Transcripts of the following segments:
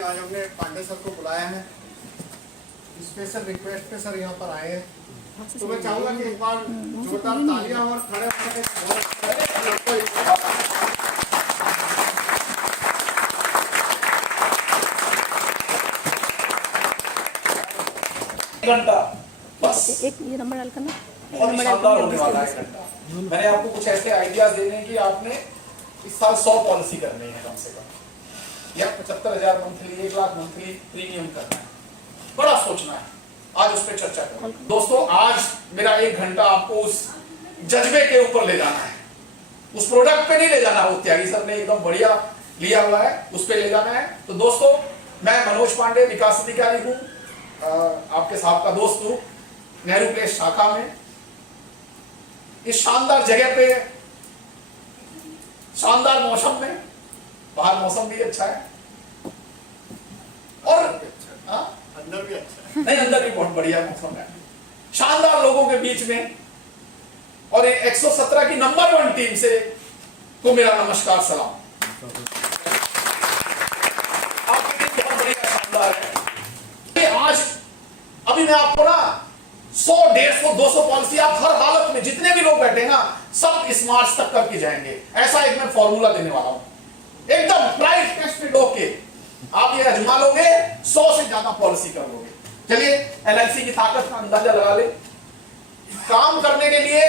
आज हमने पांडे सर को बुलाया है, स्पेशल रिक्वेस्ट पे सर यहाँ पर आए हैं। तो मैं चाहूंगा कि एक बार जोरदार तालियां और खड़े होकर घंटा बस एक ये नंबर डाल करना बहुत शानदार होने वाला है घंटा। मैंने आपको कुछ ऐसे आइडियाज देने हैं कि आपने इस साल 100 पॉलिसी करनी है कम से कम, या 75,000 मंथली, 1 लाख मंथली प्रीमियम करना है। बड़ा सोचना है, आज उस पर चर्चा करें। दोस्तों, आज मेरा 1 घंटा आपको उस जज्बे के ऊपर ले जाना है, उस प्रोडक्ट पे नहीं ले जाना। वो त्यागी सर ने एकदम बढ़िया लिया हुआ है, उस पे ले जाना है। तो दोस्तों, मैं मनोज पांडे, विकास अधिकारी हूँ, आपके साथ का दोस्त हूँ, नेहरू प्लेस शाखा में। इस शानदार जगह पे, शानदार मौसम में, बाहर मौसम भी अच्छा है और अंदर भी अच्छा है। नहीं, अंदर भी बहुत बढ़िया मौसम है, शानदार लोगों के बीच में, और 117 की नंबर 1 टीम से को मेरा नमस्कार सलाम। आपकी टीम बहुत बढ़िया, शानदार है। आज अभी मैं आपको ना 100, 150, 200 पॉलिसी आप हर हालत में, जितने भी लोग बैठे ना, सब इस मार्च तक करके जाएंगे। ऐसा एक मैं फॉर्मूला देने वाला हूं, एकदम प्राइस टेस्टेड होके आप ये आजमा लोगे, 100 से ज्यादा पॉलिसी कर लोगे। चलिए, एलआईसी की ताकत का अंदाजा लगा ले। काम करने के लिए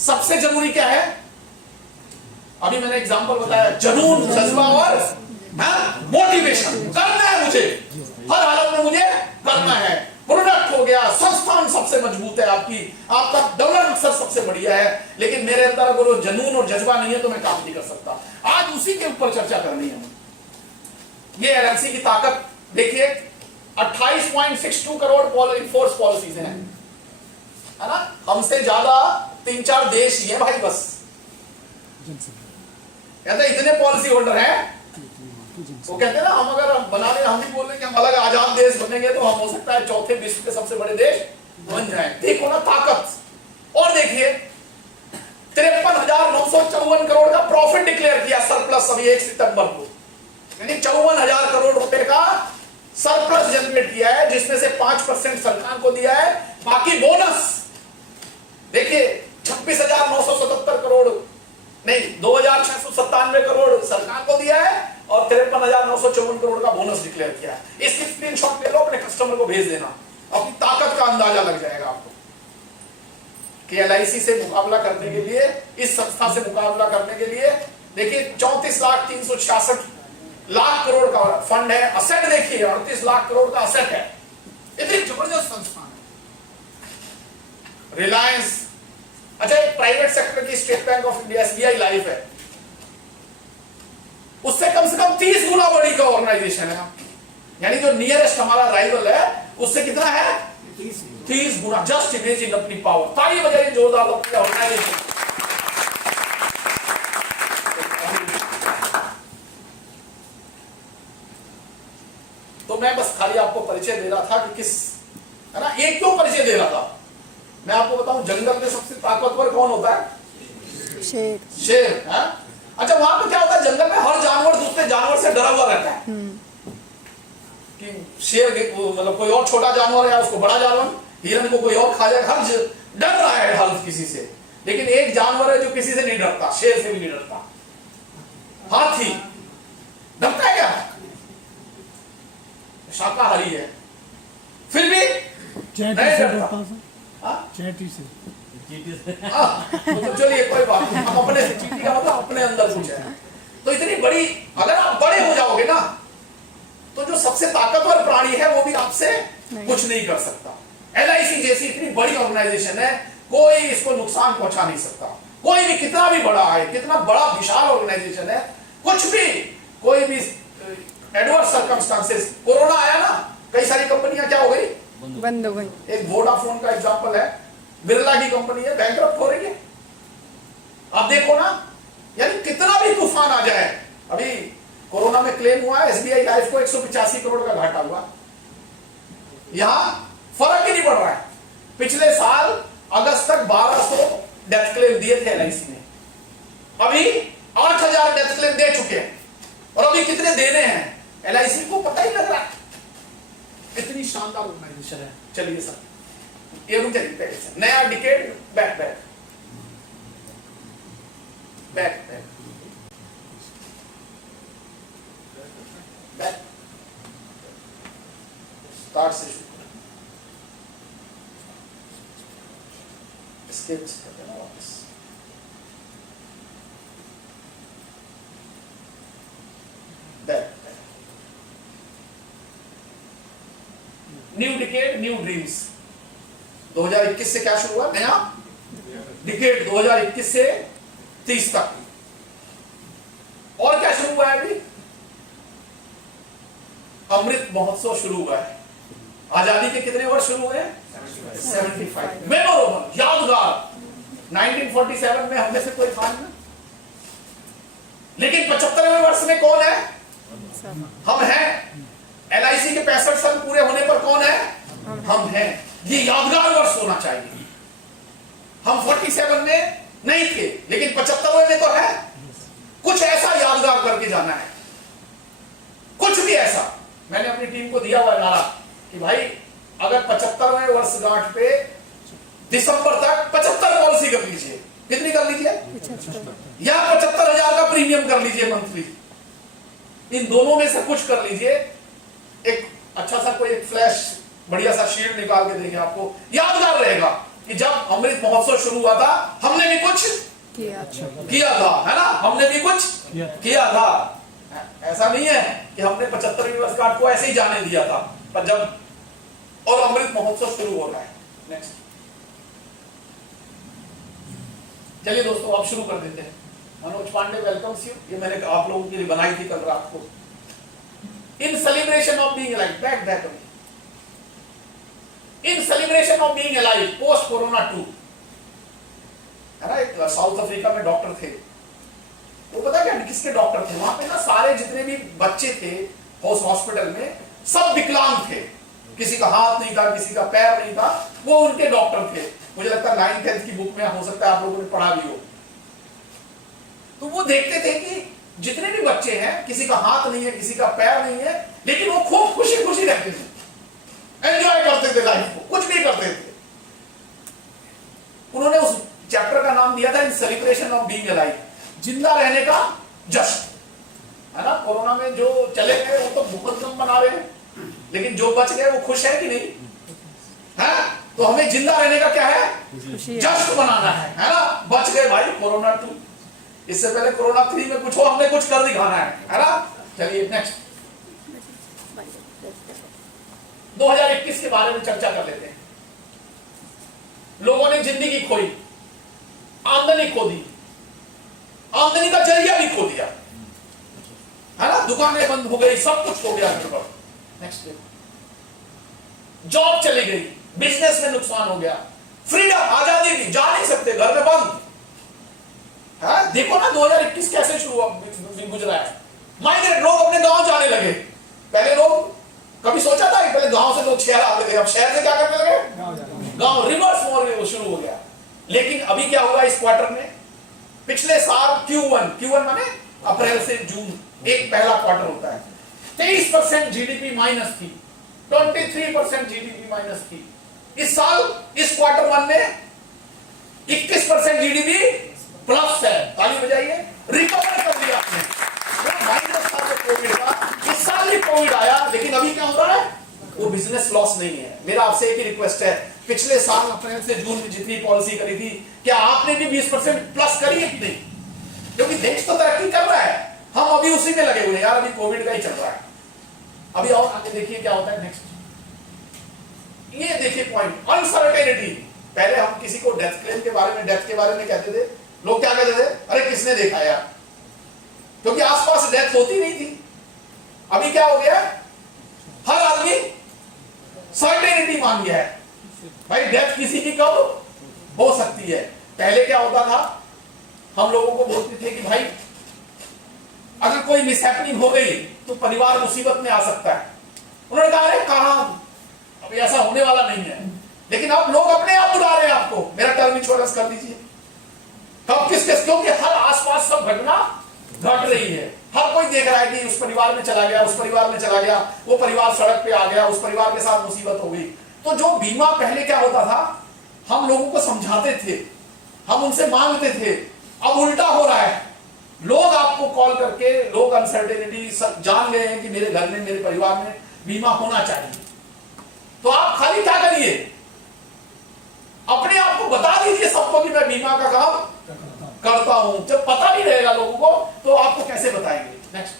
सबसे जरूरी क्या है? अभी मैंने एग्जांपल बताया, जुनून, जज्बा और मोटिवेशन। करना है मुझे, हर हालत में मुझे करना है। प्रोडक्ट हो गया, संस्थान सबसे मजबूत है, आपका डॉलर मकसद सबसे बढ़िया है, लेकिन मेरे अंदर अगर वो जुनून और जज्बा नहीं है तो मैं काम नहीं कर सकता। आज उसी के ऊपर चर्चा करनी है। ये एलआईसी की ताकत देखिए, 28.62 करोड़ इनफोर्स पॉलिसीज हैं, है ना। हमसे ज्यादा 3-4 देश ही है भाई, बस कहते इतने पॉलिसी होल्डर हैं। वो कहते हैं ना, हम अगर बना ले, हम भी बोल रहे कि हम अलग आजाद देश बनेंगे तो हम हो सकता है चौथे विश्व के सबसे बड़े देश बन जाएं। देखो ना ताकत। और देखिए, 53,954 करोड़ का प्रॉफिट डिक्लेयर किया, सरप्लस, अभी 1 सितंबर को, यानी 54,000 करोड़ रुपए का सरप्लस जनरेट किया है, जिसमें से 5% सरकार को दिया है, बाकी बोनस देखिए 26,977 करोड़ नहीं, 2,697 करोड़ सरकार को दिया है और 53,954 करोड़ का बोनस डिक्लेयर किया है। इसकी स्क्रीनशॉट ले लो, अपने कस्टमर को भेज देना, अपनी ताकत का अंदाजा लग जाएगा आपको कि एलआईसी से मुकाबला करने के लिए, इस संस्था से मुकाबला करने के लिए देखिए 34,366,00,000 करोड़ का फंड है। असेट देखिए, 38 लाख करोड़ का असेट है। इतनी जबरदस्त संस्थान है रिलायंस। अच्छा, एक प्राइवेट सेक्टर की state bank of India, SBI life है, उससे कम से कम 30 गुना बड़ी का ऑर्गेनाइजेशन है, यानी जो नियरेस्ट हमारा राइवल है उससे कितना है? 30 गुना। जस्ट इमेजिन अपनी पावर। ताली बजाइए जोरदार ऑर्गेनाइजेशन। तो मैं बस खाली आपको परिचय दे रहा था कि किस, है ना, ये क्यों परिचय दे रहा था। मैं आपको बताऊं, जंगल में सबसे ताकतवर कौन होता है? शेर। शेर है। अच्छा, वहां पे क्या होता है? जंगल में हर जानवर दूसरे जानवर से डरा हुआ रहता है कि शेर मतलब कोई और छोटा जानवर है, उसको बड़ा जानवर, हिरन को कोई और खा जाएगा, हर डर रहा है हर किसी से। लेकिन एक जानवर है जो किसी से नहीं डरता, शेर से भी नहीं डरता, हाथी। डरता है क्या? शाकाहारी है, फिर भी नहीं डरता। तो चलिए कोई बात नहीं, हम अपने से, चींटी का मतलब अपने अंदर कुछ है। तो इतनी बड़ी, अगर आप बड़े हो जाओगे ना, तो जो सबसे ताकतवर प्राणी है वो भी आपसे कुछ नहीं कर सकता। एलआईसी जैसी इतनी बड़ी ऑर्गेनाइजेशन है, कोई इसको नुकसान पहुंचा नहीं सकता। कोई भी कितना भी बड़ा है, कितना बड़ा विशाल ऑर्गेनाइजेशन है, कुछ भी, कोई भी एडवर्स सर्कमस्टांसेस, कोरोना आया ना, कई सारी कंपनियां क्या हो गई? बंद हो गई। एक वोडाफोन का एग्जांपल है, बिरला की कंपनी है, बैंकरप्ट हो रही है। आप देखो ना, यानी कितना भी तूफान आ जाए। अभी कोरोना में क्लेम हुआ है एसबीआई लाइफ को 185 करोड़ का घाटा हुआ, यहां फर्क ही नहीं पड़ रहा है। पिछले साल अगस्त तक 1200 डेथ क्लेम दिए थे एलआईसी ने, अभी 8,000 डेथ क्लेम दे चुके हैं, और अभी कितने देने हैं? LIC को पता ही लग रहा है, इतनी शानदार ऑर्गेनाइजेशन है। चलिए सर, ये रुक जाइए पहले से, नया decade, back back back back back, start से शुरू करें, स्केप से करते हैं ना वापस। Back, new decade new dreams. 2021 से क्या शुरू हुआ? नया डिकेड 2021 से 30 तक। और क्या शुरू हुआ है? अभी अमृत महोत्सव शुरू हुआ है। आजादी के कितने वर्ष शुरू हुए? 75। मेमोरेबल, यादगार। 1947 में हमने से कोई था नहीं, लेकिन 75वें वर्ष में कौन है? हम हैं। LIC के 65 साल पूरे होने पर कौन है? हम हैं। ये यादगार वर्ष होना चाहिए। हम 47 में नहीं थे, लेकिन 75वें में तो है। कुछ ऐसा यादगार करके जाना है, कुछ भी ऐसा। मैंने अपनी टीम को दिया हुआ नारा कि भाई अगर 75वें वर्षगांठ पे दिसंबर तक 75 पॉलिसी कर लीजिए। कितनी कर लीजिए? या 75,000 का प्रीमियम कर लीजिए मंथली। इन दोनों में से कुछ कर लीजिए। एक अच्छा सा कोई एक फ्लैश बढ़िया सा शील्ड निकाल के देंगे आपको, यादगार रहेगा कि जब अमृत महोत्सव शुरू हुआ था हमने भी कुछ किया था, है ना? हमने भी कुछ किया था। ऐसा नहीं है कि हमने 75वीं वर्षगांठ को ऐसे ही जाने दिया था, पर जब और अमृत महोत्सव शुरू हो रहा है। नेक्स्ट, चलिए दोस्तों अब शुरू कर देते हैं। Manoj Pandey welcomes you. ये मैंने आप लोगों के लिए बनाई थी कल रात को। In celebration of being alive, back back in celebration of being alive post corona 2, है ना? एक साउथ अफ्रीका में डॉक्टर थे, वो पता क्या किसके डॉक्टर थे? वहां पे ना सारे जितने भी बच्चे थे उस हॉस्पिटल में सब विकलांग थे। किसी का हाथ नहीं था, किसी का पैर नहीं था, वो उनके डॉक्टर थे। मुझे लगता है 9th 10th की बुक में हो सकता है आप लोगों ने पढ़ा भी हो। तो वो देखते थे कि जितने भी बच्चे हैं, किसी का हाथ नहीं है, किसी का पैर नहीं है, लेकिन वो खूब खुशी खुशी रहते थे, एंजॉय करते थे लाइफ को, कुछ भी करते थे। उन्होंने उस चैप्टर का नाम दिया था इन सेलिब्रेशन ऑफ बीइंग अलाइव, जिंदा रहने का जश्न, है ना? कोरोना में जो चले गए वो तो मुकद्दम बना रहे हैं, लेकिन जो बच गए वो खुश है कि नहीं? है? तो हमें जिंदा रहने का क्या है? जश्न मनाना है ना? बच गए भाई कोरोना 2। इससे पहले कोरोना 3 में कुछ हो, हमने कुछ कर दिखाना है ना? चलिए नेक्स्ट, 2021 के बारे में चर्चा कर लेते हैं। लोगों ने जिंदगी खोई, आमदनी खो दी, आमदनी का जरिया भी खो दिया, है ना? दुकानें बंद हो गई, सब कुछ हो गया गड़बड़। नेक्स्ट, जॉब चली गई, बिजनेस में नुकसान हो गया, फ्रीडम आजादी भी, जा नहीं सकते, घर में बंद है। देखो ना 2021 कैसे शुरू गुजरा है। माइग्रेट, लोग अपने गांव जाने लगे। पहले लोग कभी सोचा था कि पहले गांव से लोग शहर आते थे, अब शहर से क्या करने लगे? गांव, रिवर्स हो शुरू हो गया। लेकिन अभी क्या होगा इस क्वार्टर में? पिछले साल Q1 माने अप्रैल से जून, एक पहला क्वार्टर होता है, 23% जीडीपी माइनस थी, 23% जीडीपी माइनस थी। इस साल इस क्वार्टर 1 में 21% जीडीपी प्लस है। ताली बजाइए, रिकवर कर लिया आपने। माइनस था कोविड का, इस साल ही कोविड आया, लेकिन अभी क्या हो रहा है? वो बिजनेस लॉस नहीं है। मेरा आपसे एक ही रिक्वेस्ट है, पिछले साल अप्रैल से जून में जितनी पॉलिसी करी थी, क्या आपने भी 20% प्लस करी है कि नहीं? क्योंकि देश तो तरक्की कर रहा है, हम अभी उसी में लगे हुए हैं यार, अभी कोविड का ही चल रहा है। अभी और आगे देखिए क्या होता है। नेक्स्ट, ये देखिए पॉइंट, अनसर्टेनिटी। पहले हम किसी को डेथ क्लेम के बारे में, डेथ के बारे में कहते थे, लोग क्या कहते थे? अरे किसने देखा यार, क्योंकि आसपास डेथ होती नहीं थी। अभी क्या हो गया? हर आदमी सर्टेनिटी मान गया है, भाई डेथ किसी की कब हो सकती है। पहले क्या होता था, हम लोगों को बोलते थे कि भाई अगर कोई मिसहैपनिंग हो गई तो परिवार मुसीबत में आ सकता है। उन्होंने कहा अरे कहां, अब ऐसा होने वाला नहीं है। लेकिन अब लोग अपने आप बुला रहे हैं आपको, मेरा टर्म इंश्योरेंस कर दीजिए। कब किस, क्योंकि हर आसपास सब घटना घट रही है। हर कोई देख रहा है कि उस परिवार में चला गया, उस परिवार में चला गया, वो परिवार सड़क पे आ गया, उस परिवार के साथ मुसीबत हो गई। तो जो बीमा पहले क्या होता था, हम लोगों को समझाते थे, हम उनसे मांगते थे, अब उल्टा हो रहा है। लोग आपको कॉल करके, लोग अनसर्टेनिटी जान गए हैं कि मेरे घर में, मेरे परिवार में बीमा होना चाहिए। तो आप खाली क्या करिए, अपने आप को बता दीजिए सबको कि मैं बीमा का काम करता हूं। जब पता नहीं रहेगा लोगों को तो आपको कैसे बताएंगे। नेक्स्ट,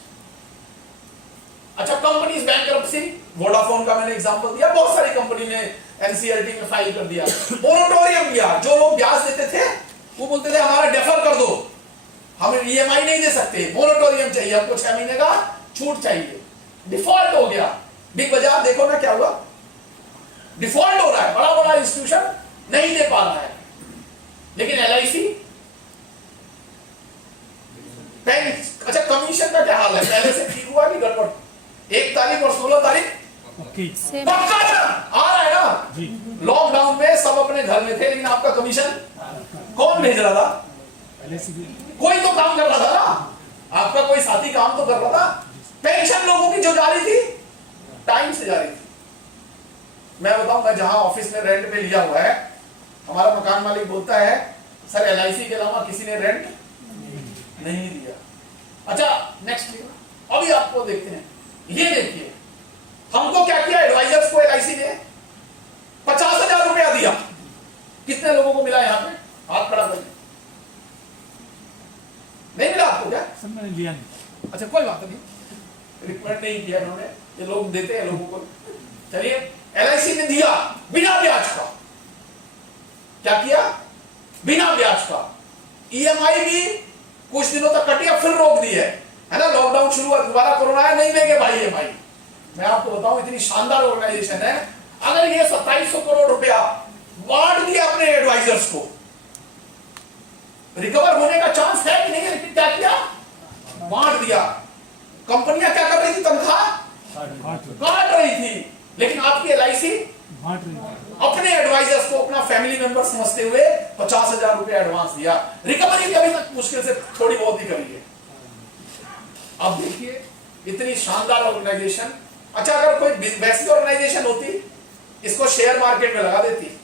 अच्छा, कंपनीज बैंकरप्सी, वोडाफोन का मैंने एग्जांपल दिया, बहुत सारी कंपनी ने एनसीएलटी में फाइल कर दिया, मोरेटोरियम दिया। जो लोग ब्याज देते थे वो बोलते थे हमारा डेफर कर दो, हमें ईएमआई नहीं दे सकते, मोरेटोरियम चाहिए, हमको 6 महीने का छूट चाहिए। डिफॉल्ट हो गया। बिग बाजार देखो ना क्या हुआ, डिफॉल्ट हो रहा है, बड़ा बड़ा इंस्टीट्यूशन नहीं दे पा रहा है। लेकिन एलआईसी, अच्छा, कमीशन का क्या हाल है, पहले से ठीक हुआ कि गड़बड़? 1 तारीख और 16 तारीख पक्का ना आ रहा है ना। लॉकडाउन में सब अपने घर में थे, लेकिन आपका कमीशन कौन भेज रहा था? कोई तो काम कर रहा था ना, आपका कोई साथी काम तो कर रहा था। पेंशन लोगों की जो जा रही थी, टाइम से जा रही थी। मैं बताऊं, मैं जहां ऑफिस में रेंट पे लिया हुआ है, हमारा मकान मालिक बोलता है सर एलआईसी के अलावा किसी ने रेंट नहीं दिया। अच्छा, नेक्स्ट, अभी आपको देखते हैं, ये देखिए हमको क्या किया एडवाइजर्स को एलआईसी ने 50,000 रुपया दिया। कितने लोगों को मिला यहां पे, हाथ खड़ा करिए। नहीं मिला आपको क्या? सर मैंने लिया नहीं। अच्छा, कोई बात नहीं, रिकमेंड नहीं किया इन्होंने, ये लोग देते हैं लोगों को। चलिए, एलआईसी ने दिया बिना ब्याज का। क्या किया? बिना ब्याज का। ईएमआई भी कुछ दिनों तक कटी, अब फिर रोक दी है ना। लॉकडाउन शुरू हुआ, दोबारा कोरोना है, नहीं लेंगे भाई ईएमआई। मैं आपको बताऊं, इतनी शानदार ऑर्गेनाइजेशन है। अगर ये 2700 करोड़ रुपया बांट दिया अपने एडवाइजर्स को, रिकवर होने का चांस है कि नहीं? लेकिन क्या किया? बांट दिया। कंपनियां क्या कर रही थी? तनख्वाह काट रही थी, लेकिन आपकी एलआईसी अपने एडवाइजर्स को अपना फैमिली मेंबर समझते हुए 50,000 रुपया एडवांस दिया। रिकवरी भी अभी तक मुश्किल से थोड़ी बहुत ही करी है। अब देखिए, इतनी शानदार ऑर्गेनाइजेशन। अच्छा, अगर कोई वैसी ऑर्गेनाइजेशन होती, इसको शेयर मार्केट में लगा देती।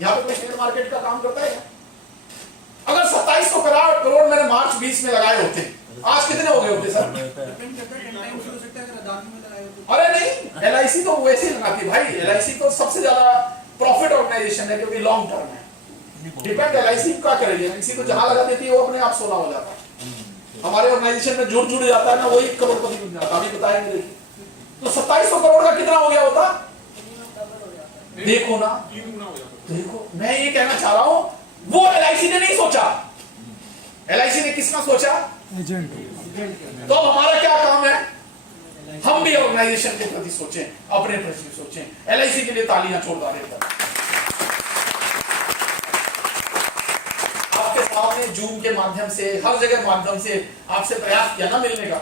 यहां पे कोई शेयर मार्केट का काम करता है क्या? अगर 2700 करोड़ मैंने मार्च 20 में लगाए होते, आज कितने हो गए होते सर? अरे नहीं, एलआईसी तो वैसे ही लगाती भाई। एलआईसी तो सबसे ज्यादा प्रॉफिट ऑर्गेनाइजेशन है, क्योंकि लॉन्ग टर्म है। डिपेंड एलआईसी क्या करेगी, एलआईसी तो जहां लगा देती है वो अपने आप सोना हो जाता है। हमारे ऑर्गेनाइजेशन में जुड़ जाता है ना, वही करोड़पति बन जाता है। अभी बताएंगे, देखिए तो 2700 करोड़ का कितना हो गया होता? देखो ना, देखो, मैं ये कहना चाह रहा हूं, वो एलआईसी ने नहीं सोचा। एलआईसी ने किसका सोचा? एजेंट। तो अब हमारा क्या काम है? हम भी ऑर्गेनाइजेशन के प्रति सोचें, अपने प्रति सोचें। एलआईसी के लिए तालियां जोरदार एकदम। आपके सामने जूम के माध्यम से, हर जगह माध्यम से आपसे प्रयास किया ना मिलने का।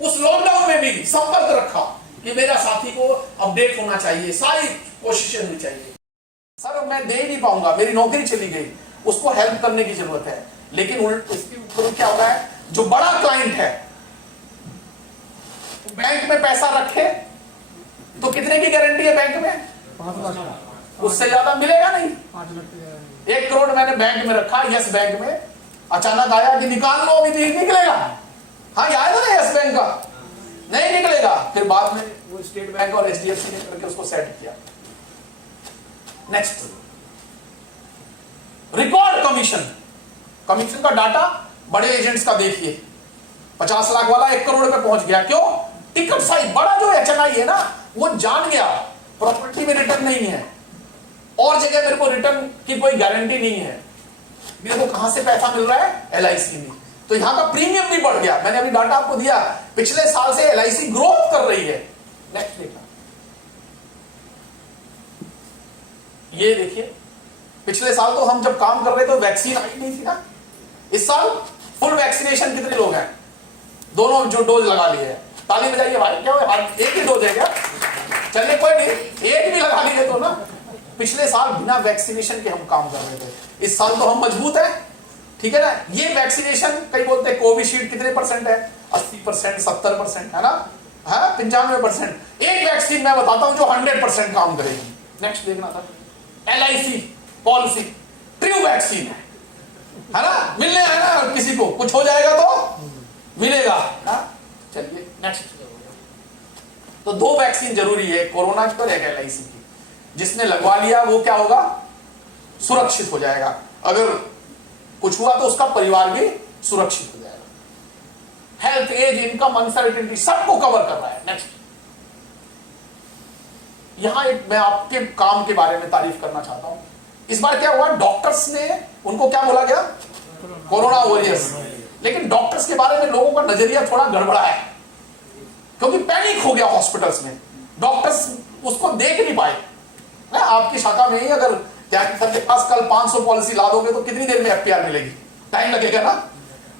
उस लॉकडाउन में भी संपर्क रखा कि मेरा साथी को अपडेट होना चाहिए, सारी कोशिशें होनी चाहिए। सर मैं दे नहीं पाऊंगा, मेरी नौकरी चली गई, उसको हेल्प करने की जरूरत है। लेकिन उल्ट इसकी ऊपर क्या होता है, जो बड़ा क्लाइंट है बैंक में पैसा रखे तो कितने की गारंटी है बैंक में? 5 लाख। उससे ज्यादा मिलेगा नहीं। 5 लाख। 1 करोड़ मैंने बैंक में रखा, यस बैंक में, अचानक आया कि निकाल लो, अभी नहीं निकलेगा। हाँ, ये आया था ना यस बैंक का, नहीं निकलेगा। फिर बाद में वो स्टेट बैंक और एचडीएफसी ने करके उसको सेट किया। Next, record commission. कमीशन का डाटा बड़े एजेंट्स का देखिए, 50 लाख वाला 1 करोड़ पे पहुंच गया। क्यों? टिकट साइज बड़ा। जो एचएनआई है ना, वो जान गया प्रॉपर्टी में रिटर्न नहीं है, और जगह मेरे को रिटर्न की कोई गारंटी नहीं है, मेरे को कहां से पैसा मिल रहा है? एलआईसी में। तो यहां का प्रीमियम भी बढ़ गया। मैंने अभी डाटा आपको दिया, पिछले साल से एलआईसी ग्रोथ कर रही है। नेक्स्ट देखा, ये देखिए, पिछले साल तो हम जब काम कर रहे थे तो वैक्सीन आई नहीं थी ना। इस साल फुल वैक्सीनेशन कितने लोग हैं? दोनों जो डोज लगा लिए हैं, ताली बजाइए भाई। क्या एक ही डोज है क्या? चलिए कोई नहीं, एक भी लगा लिए तो ना। पिछले साल बिना वैक्सीनेशन के हम काम कर रहे थे, इस साल तो हम मजबूत हैं। ठीक है ना। ये वैक्सीनेशन कई बोलते हैं कोविशील्ड कितने परसेंट है, 80%, 70% है ना, हाँ 95%। एक वैक्सीन मैं बताता हूं जो 100% काम करेगी। नेक्स्ट देखना था, LIC पॉलिसी ट्रू वैक्सीन है ना, मिलने है ना, किसी को कुछ हो जाएगा तो मिलेगा। चलिए नेक्स्ट। तो 2 वैक्सीन जरूरी है, कोरोना की और एक LIC की। जिसने लगवा लिया वो क्या होगा, सुरक्षित हो जाएगा। अगर कुछ हुआ तो उसका परिवार भी सुरक्षित हो जाएगा। हेल्थ, एज, इनकम, अनसर्टेनिटी सबको कवर कर रहा है। नेक्स्ट, यहां एक मैं आपके काम के बारे में तारीफ करना चाहता हूं। इस बार क्या हुआ, डॉक्टर्स ने उनको क्या बोला गया, कोरोना वॉरियर्स। लेकिन डॉक्टर्स के बारे में लोगों का नजरिया थोड़ा गड़बड़ा है, क्योंकि पैनिक हो गया हॉस्पिटल्स में। डॉक्टर्स उसको देख नहीं पाए ना। आपकी शाखा में ही अगर कैंसर के पास कल 500 पॉलिसी ला दोगे तो कितनी देर में FPR मिलेगी, टाइम लगेगा ना।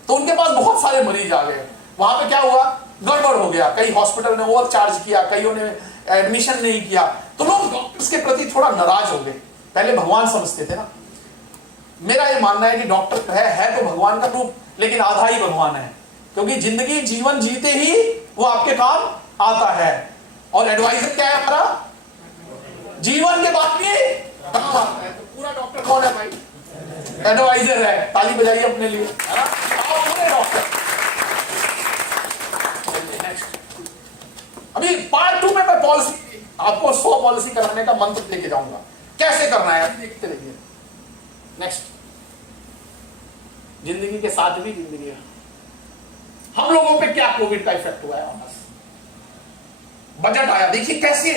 तो उनके पास बहुत सारे मरीज आ गए। वहां पे क्या हुआ, गड़बड़ हो गया। कई हॉस्पिटल ने ओवर चार्ज किया, कईयों ने एडमिशन नहीं किया। तो लोग डॉक्टर्स के प्रति थोड़ा नाराज हो गए। पहले भगवान समझते थे ना। मेरा ये मानना है कि डॉक्टर है तो भगवान का रूप, लेकिन आधा ही भगवान है, क्योंकि जिंदगी जीवन जीते ही वो आपके काम आता है। और एडवाइजर क्या है हमारा, जीवन के बाद भी काम आता है। तो पूरा डॉक्टर कौन है भाई, एडवाइजर है। ताली बजाइए अपने लिए, है ना, आप पूरे डॉक्टर। अभी पार्ट 2 में मैं पॉलिसी आपको 100 पॉलिसी कराने का मंत्र लेके जाऊंगा, कैसे करना है देखते रहिए। नेक्स्ट, जिंदगी के साथ भी जिंदगी है। हम लोगों पे क्या कोविड का इफेक्ट हुआ है, बजट आया। देखिए कैसे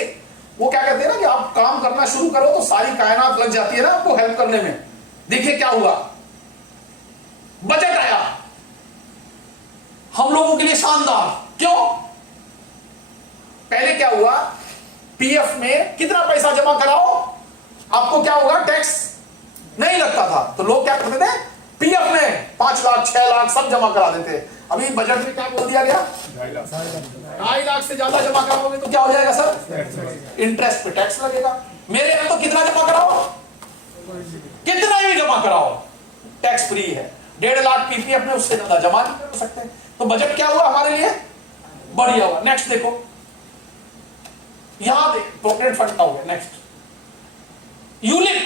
वो क्या कहते हैं ना कि आप काम करना शुरू करो तो सारी कायनात लग जाती है ना आपको हेल्प करने में। देखिए क्या हुआ, बजट आया हम लोगों के लिए शानदार। क्यों, पहले क्या हुआ, PF में कितना पैसा जमा कराओ आपको क्या होगा, टैक्स नहीं लगता था। तो लोग क्या करते थे, PF में 5 लाख 6 लाख सब जमा करा देते। अभी बजट में क्या बोल दिया गया, 2.5 लाख से ज्यादा जमा कराओगे तो क्या हो जाएगा सर, इंटरेस्ट पे टैक्स लगेगा। मेरे यहाँ तो कितना जमा कराओ, कितना भी जमा कराओ टैक्स फ्री है। 1.5 लाख PPF में उससे ज्यादा जमा नहीं कर सकते। तो बजट क्या हुआ हमारे लिए, बढ़िया हुआ। नेक्स्ट देखो, यहां देख प्रोविडेंट फंड का हो गया। नेक्स्ट, यूलिप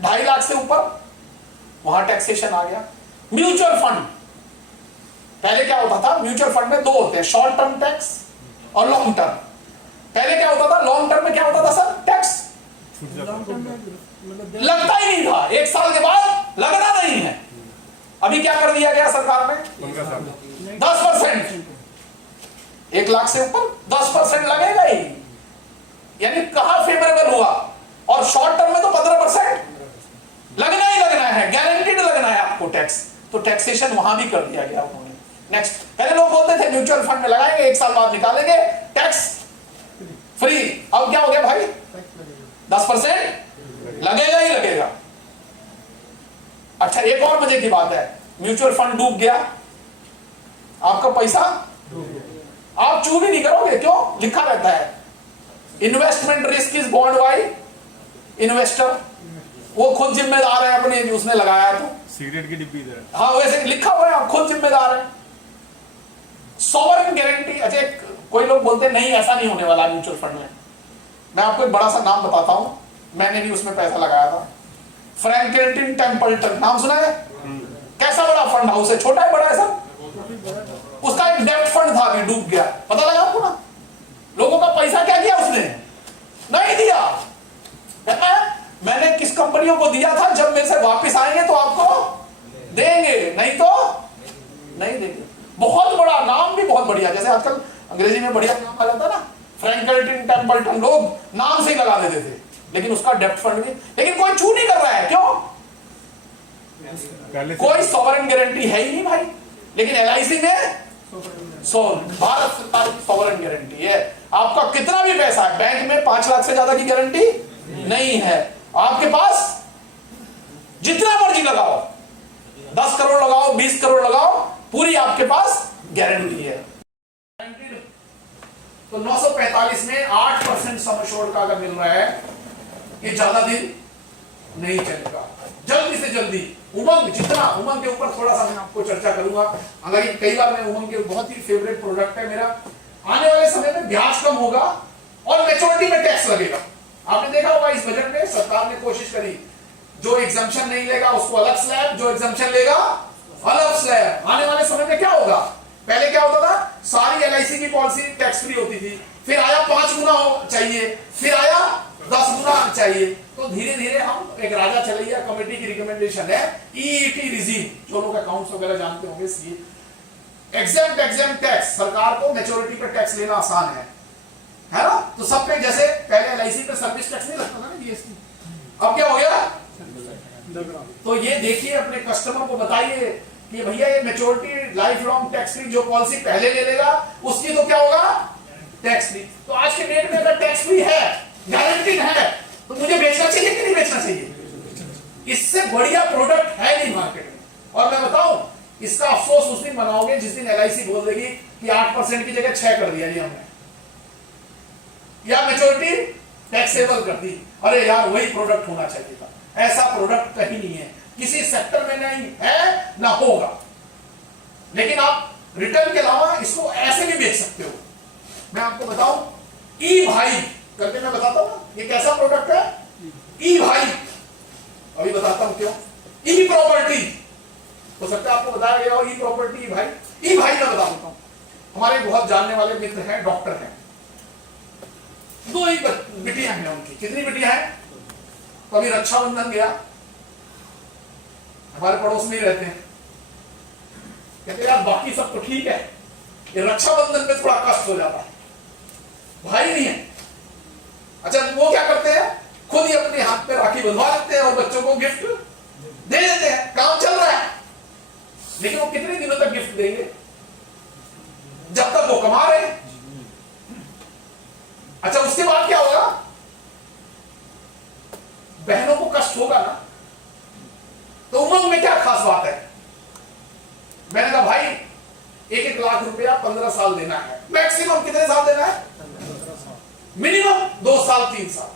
2.5 लाख से ऊपर वहां टैक्सेशन आ गया। म्यूचुअल फंड, पहले क्या होता था, म्यूचुअल फंड में 2 होते हैं, शॉर्ट टर्म टैक्स और लॉन्ग टर्म। पहले क्या होता था, लॉन्ग टर्म में क्या होता था सर, टैक्स लगता ही नहीं था, 1 साल के बाद लगना नहीं है। अभी क्या कर दिया गया सरकार ने, 10%, 1 लाख से ऊपर 10% लगेगा ही। यानी कहां फेवरेबल हुआ। और शॉर्ट टर्म में तो 15% लगना ही लगना है, गारंटीड लगना है आपको टैक्स। तो टैक्सेशन वहां भी कर दिया गया उन्होंने। नेक्स्ट, पहले लोग बोलते थे म्यूचुअल फंड में लगाएंगे 1 साल बाद निकालेंगे टैक्स फ्री। अब क्या हो गया भाई, 10% लगेगा ही लगेगा। अच्छा, एक और मजे की बात है, म्यूचुअल फंड डूब गया, आपका पैसा आप चू भी नहीं करोगे। क्यों, लिखा रहता है investment risk is bond by investor. वो खुद जिम्मेदार है अपने, उसने लगाया तो सिगरेट की डिब्बी इधर, हाँ वैसे लिखा हुआ है, आप खुद जिम्मेदार है। सॉवरेन गारंटी, अच्छा कोई लोग बोलते हैं नहीं ऐसा नहीं होने वाला म्यूचुअल फंड में। मैं आपको एक बड़ा सा नाम बताता हूं, मैंने भी उसमें पैसा लगाया था, फ्रैंकलिन टेम्पल्टन, नाम सुना है? कैसा बड़ा फंड हाउस है, छोटा है बड़ा है सब। उसका एक डेब्ट फंड था, अभी डूब गया। पता लगा आपको ना, लोगों का पैसा क्या किया उसने, नहीं दिया। मैंने किस कंपनियों को दिया था, जब मेरे से वापस आएंगे तो आपको देंगे, नहीं तो नहीं देंगे। बहुत बड़ा नाम भी बहुत बढ़िया, जैसे आजकल अंग्रेजी में बढ़िया नाम आ जाता है ना, फ्रैंकलिन टेम्पल्टन, लोग नाम से ही लगा देते थे। लेकिन उसका डेब्ट फंड भी, लेकिन कोई छू नहीं कर रहा है। क्यों, कोई सॉवरेन गारंटी है ही नहीं भाई। लेकिन LIC में भारत सरकार की सॉवरेन गारंटी है। आपका कितना भी पैसा है, बैंक में 5 लाख से ज्यादा की गारंटी नहीं है। आपके पास जितना मर्जी लगाओ, 10 करोड़ लगाओ, 20 करोड़ लगाओ, पूरी आपके पास गारंटी है। तो 945 में 8% सम एश्योर्ड का अगर मिल रहा है, ये ज्यादा दिन नहीं चलेगा। जल्दी से जल्दी उमंग, जितना उमंग के ऊपर थोड़ा सा मैं आपको चर्चा करूंगा, हालांकि कई बार मैं उमंग के बहुत ही फेवरेट प्रोडक्ट है मेरा। आने वाले समय में ब्याज कम होगा और मैच्योरिटी में टैक्स लगेगा। आपने देखा होगा इस बजट में सरकार ने कोशिश करी, जो एग्जम्पशन नहीं लेगा उसको अलग स्लैब, जो एग्जम्पशन लेगा अलग स्लैब। आने वाले समय में क्या होगा, पहले क्या होता था, सारी एलआईसी की पॉलिसी टैक्स फ्री होती थी, फिर आया 5 गुना चाहिए, फिर आया 10 गुना चाहिए। तो धीरे धीरे हम एक राजा चलैया कमेटी की रिकमेंडेशन है ईईटी रिजीम, जो लोग अकाउंट्स वगैरह जानते होंगे, एग्जेम्प्ट टैक्स, सरकार को मैच्योरिटी पर टैक्स लेना आसान है ना। तो सब पे जैसे पहले एलआईसी पे सर्विस टैक्स नहीं लगता था ना, जीएसटी, अब क्या हो गया। तो ये देखिए, अपने कस्टमर को बताइए कि भैया ये maturity life long tax free जो पॉलिसी पहले ले लेगा उसकी तो क्या होगा, टैक्स फ्री। तो आज के डेट में अगर टैक्स फ्री है, गारंटीड है, तो मुझे बेचना चाहिए कि नहीं बेचना चाहिए। इससे बढ़िया प्रोडक्ट है नहीं मार्केट में। और मैं बताऊं, इसका अफसोस उस दिन मनाओगे जिस दिन एलआईसी बोल देगी कि 8% की जगह 6 कर दिया जी हमने, या मैच्योरिटी टैक्सेबल कर दी। अरे यार, वही प्रोडक्ट होना चाहिए था। ऐसा प्रोडक्ट कहीं नहीं है, किसी सेक्टर में नहीं है, ना होगा। लेकिन आप रिटर्न के अलावा इसको ऐसे भी बेच सकते हो। मैं आपको बताऊं, ई भाई करके मैं बताता हूं, ये कैसा प्रोडक्ट है, ई भाई। अभी बताता हूं क्यों। ई प्रॉपर्टी, हो सकता है आपको बताया गया हो ई प्रॉपर्टी, ई भाई। ई भाई मैं बता देता हूं, हमारे बहुत जानने वाले मित्र हैं, डॉक्टर हैं, 2 ही बिटियां हैं उनकी। कितनी बिटियां हैं, तो अभी रक्षाबंधन गया, हमारे पड़ोस में ही रहते हैं, कहते यार बाकी सब तो ठीक है, ये रक्षाबंधन पे थोड़ा कष्ट हो जाता है, भाई नहीं है। अच्छा, वो क्या करते हैं, खुद ही अपने हाथ पे राखी बंधवा लेते हैं और बच्चों को गिफ्ट दे देते हैं, काम चल रहा है। लेकिन वो कितने दिनों तक गिफ्ट देंगे, जब तक वो कमा रहे हैं। अच्छा, उसके बाद क्या होगा, बहनों को कष्ट होगा ना। तो उमंग में क्या खास बात है, मैंने कहा भाई 1-1 लाख रुपया 15 साल देना है, मैक्सिमम कितने साल देना है, मिनिमम 2 साल 3 साल,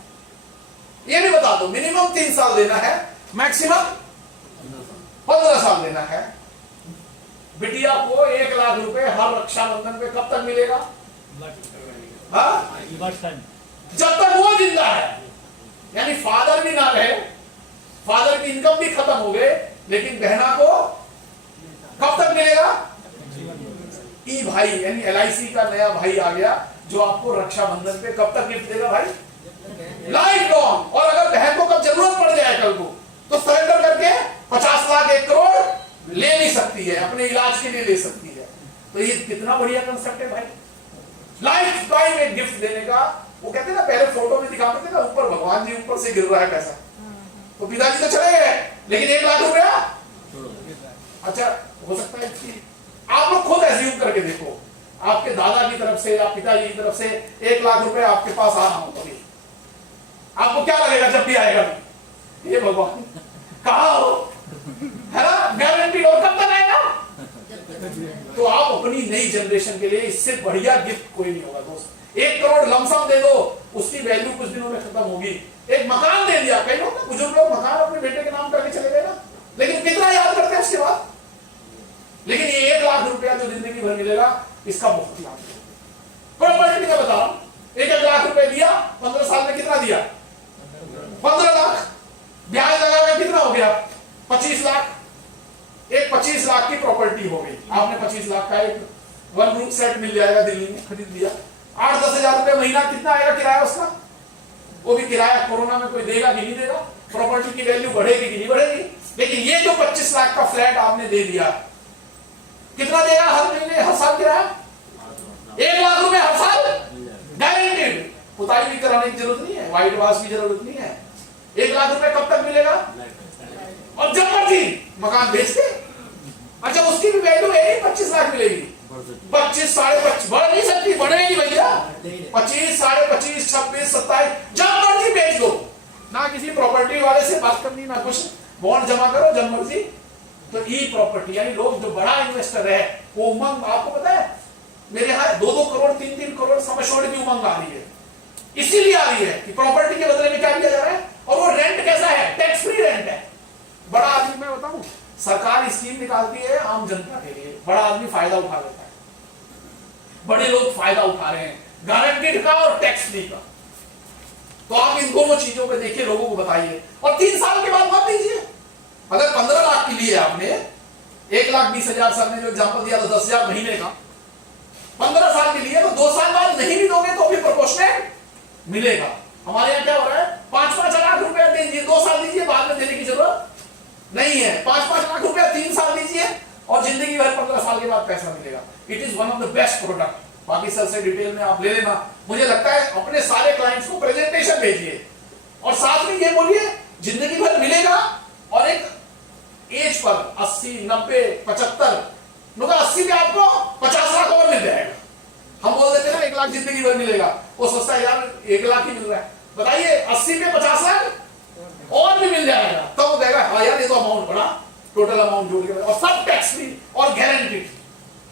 ये भी बता दो, मिनिमम 3 साल देना है, मैक्सिमम 15 साल देना है। बिटिया को 1 लाख रुपए हर रक्षाबंधन पे कब तक मिलेगा, जब तक वो जिंदा है। यानी फादर भी ना रहे, फादर की इनकम भी खत्म हो गए, लेकिन बहना को कब तक मिलेगा, ई भाई यानी एलआईसी का नया भाई आ गया, जो आपको रक्षाबंधन पे कब तक गिफ्ट देगा भाई, लाइफ लॉन्ग। और अगर बहन को कब जरूरत पड़ जाए कल को, तो सरेंडर करके 50 लाख 1 करोड़ ले नहीं सकती है, अपने इलाज के लिए ले सकती है। तो ये कितना बढ़िया कंसेप्ट है भाई, लाइफ टाइम एक गिफ्ट देने का। वो कहते हैं ना, पहले फोटो में दिखाते थे ना, ऊपर भगवान जी ऊपर से गिर रहा है पैसा, तो पिताजी तो चले गए, लेकिन 1 लाख रुपया। अच्छा, हो सकता है कि आप लोग खुद एज्यूम करके देखो, आपके दादा की तरफ से या पिताजी की तरफ से 1 लाख रुपए आपके पास आना हो, कभी आपको क्या लगेगा जब भी आएगा, ये भगवान कहाँ हो, है ना, गारंटीड। और कब तक आएगा, तो आप अपनी नई जनरेशन के लिए इससे बढ़िया गिफ्ट कोई नहीं होगा दोस्त। 1 करोड़ लमसम दे दो, उसकी वैल्यू कुछ दिनों में खत्म होगी। एक मकान दे दिया, कई लोग बुजुर्ग लोग मकान अपने बेटे के नाम करके चले गए ना, लेकिन कितना याद करते हैं उसके बाद। लेकिन ये 1 लाख रुपया जो जिंदगी भर मिलेगा, इसका बहुत लाभ है। प्रॉपर्टी का बता रहा हूं, 1 लाख रुपए दिया, 15 साल में कितना दिया, 15 लाख, ब्याज लगा के कितना हो गया, 25 लाख। एक 25 लाख की प्रॉपर्टी हो गई, आपने 25 लाख का एक 1 रूम सेट मिल जाएगा दिल्ली में, खरीद लिया। 8-10 हजार रुपए महीना कितना आएगा किराया उसका, वो भी किराया कोरोना में कोई देगा कि नहीं देगा, प्रॉपर्टी की वैल्यू बढ़ेगी कि नहीं बढ़ेगी। लेकिन ये जो 25 लाख का फ्लैट आपने दे दिया, कितना देगा हर महीने, हर साल किराया, 1 लाख रुपए हर साल गारंटीड। पुताई भी कराने की जरूरत नहीं है, व्हाइट वॉश की जरूरत नहीं है। 1 लाख रुपए कब तक मिलेगा, और जब मर्जी मकान बेच के। अच्छा, उसकी भी वैल्यू है 25 लाख मिलेगी, 25, 25.5 बढ़ नहीं सकती, बढ़ेगी भैया, 25, 25.5, 26, 27, जब मर्जी बेच दो, ना किसी प्रॉपर्टी वाले से बात करनी, ना कुछ, बॉन्ड जमा करो जब मर्जी। तो ई प्रॉपर्टी यानी लोग जो बड़ा इन्वेस्टर है, वो उमंग, आपको पता है मेरे यहाँ 2-2 करोड़ 3-3 करोड़ सम एश्योर्ड की उमंग आ रही है। इसीलिए आ रही है कि प्रॉपर्टी के बदले में क्या किया जा रहा है, और वो रेंट कैसा है? टैक्स फ्री रेंट है। बड़ा आदमी, मैं बताऊं, सरकार स्कीम निकालती है आम जनता के लिए, बड़ा आदमी फायदा उठा लेता है। बड़े लोग फायदा उठा रहे हैं गारंटीड का और टैक्स फ्री का। तो आप इन दोनों चीजों पे देखिए, लोगों को बताइए, और 3 साल के बाद मत दीजिए। अगर 15 लाख की लिए आपने, 1,20,000 सर ने जो एग्जाम्पल दिया था 10,000 महीने का, 15 साल के लिए, तो 2 साल बाद नहीं भी दोगे तो भी प्रोपोर्शनेट मिलेगा। हमारे यहाँ क्या हो रहा है, 5-5 लाख रुपया दीजिए, 2 साल दीजिए, बाद में देने की जरूरत नहीं है। 5-5 लाख रुपया 3 साल दीजिए और जिंदगी भर 15 साल के बाद पैसा मिलेगा। It is one of the best product. बाकी सर से डिटेल में आप ले लेना। मुझे लगता है अपने सारे क्लाइंट्स को प्रेजेंटेशन भेजिए और साथ में ये बोलिए जिंदगी भर मिलेगा, और एक एज पर 80, 90, 75, 80 में आपको 50 लाख और मिल जाएगा। हम बोल देते हैं ना 1 लाख जिंदगी भर मिलेगा, वो सोचता है यार 1 लाख ही मिल रहा है। बताइए 80 में 50 लाख और भी मिल जाएगा, तब वो कहेगा हाँ यार ये तो अमाउंट बड़ा, टोटल अमाउंट जोड़ के, और सब टैक्स फ्री और गारंटीड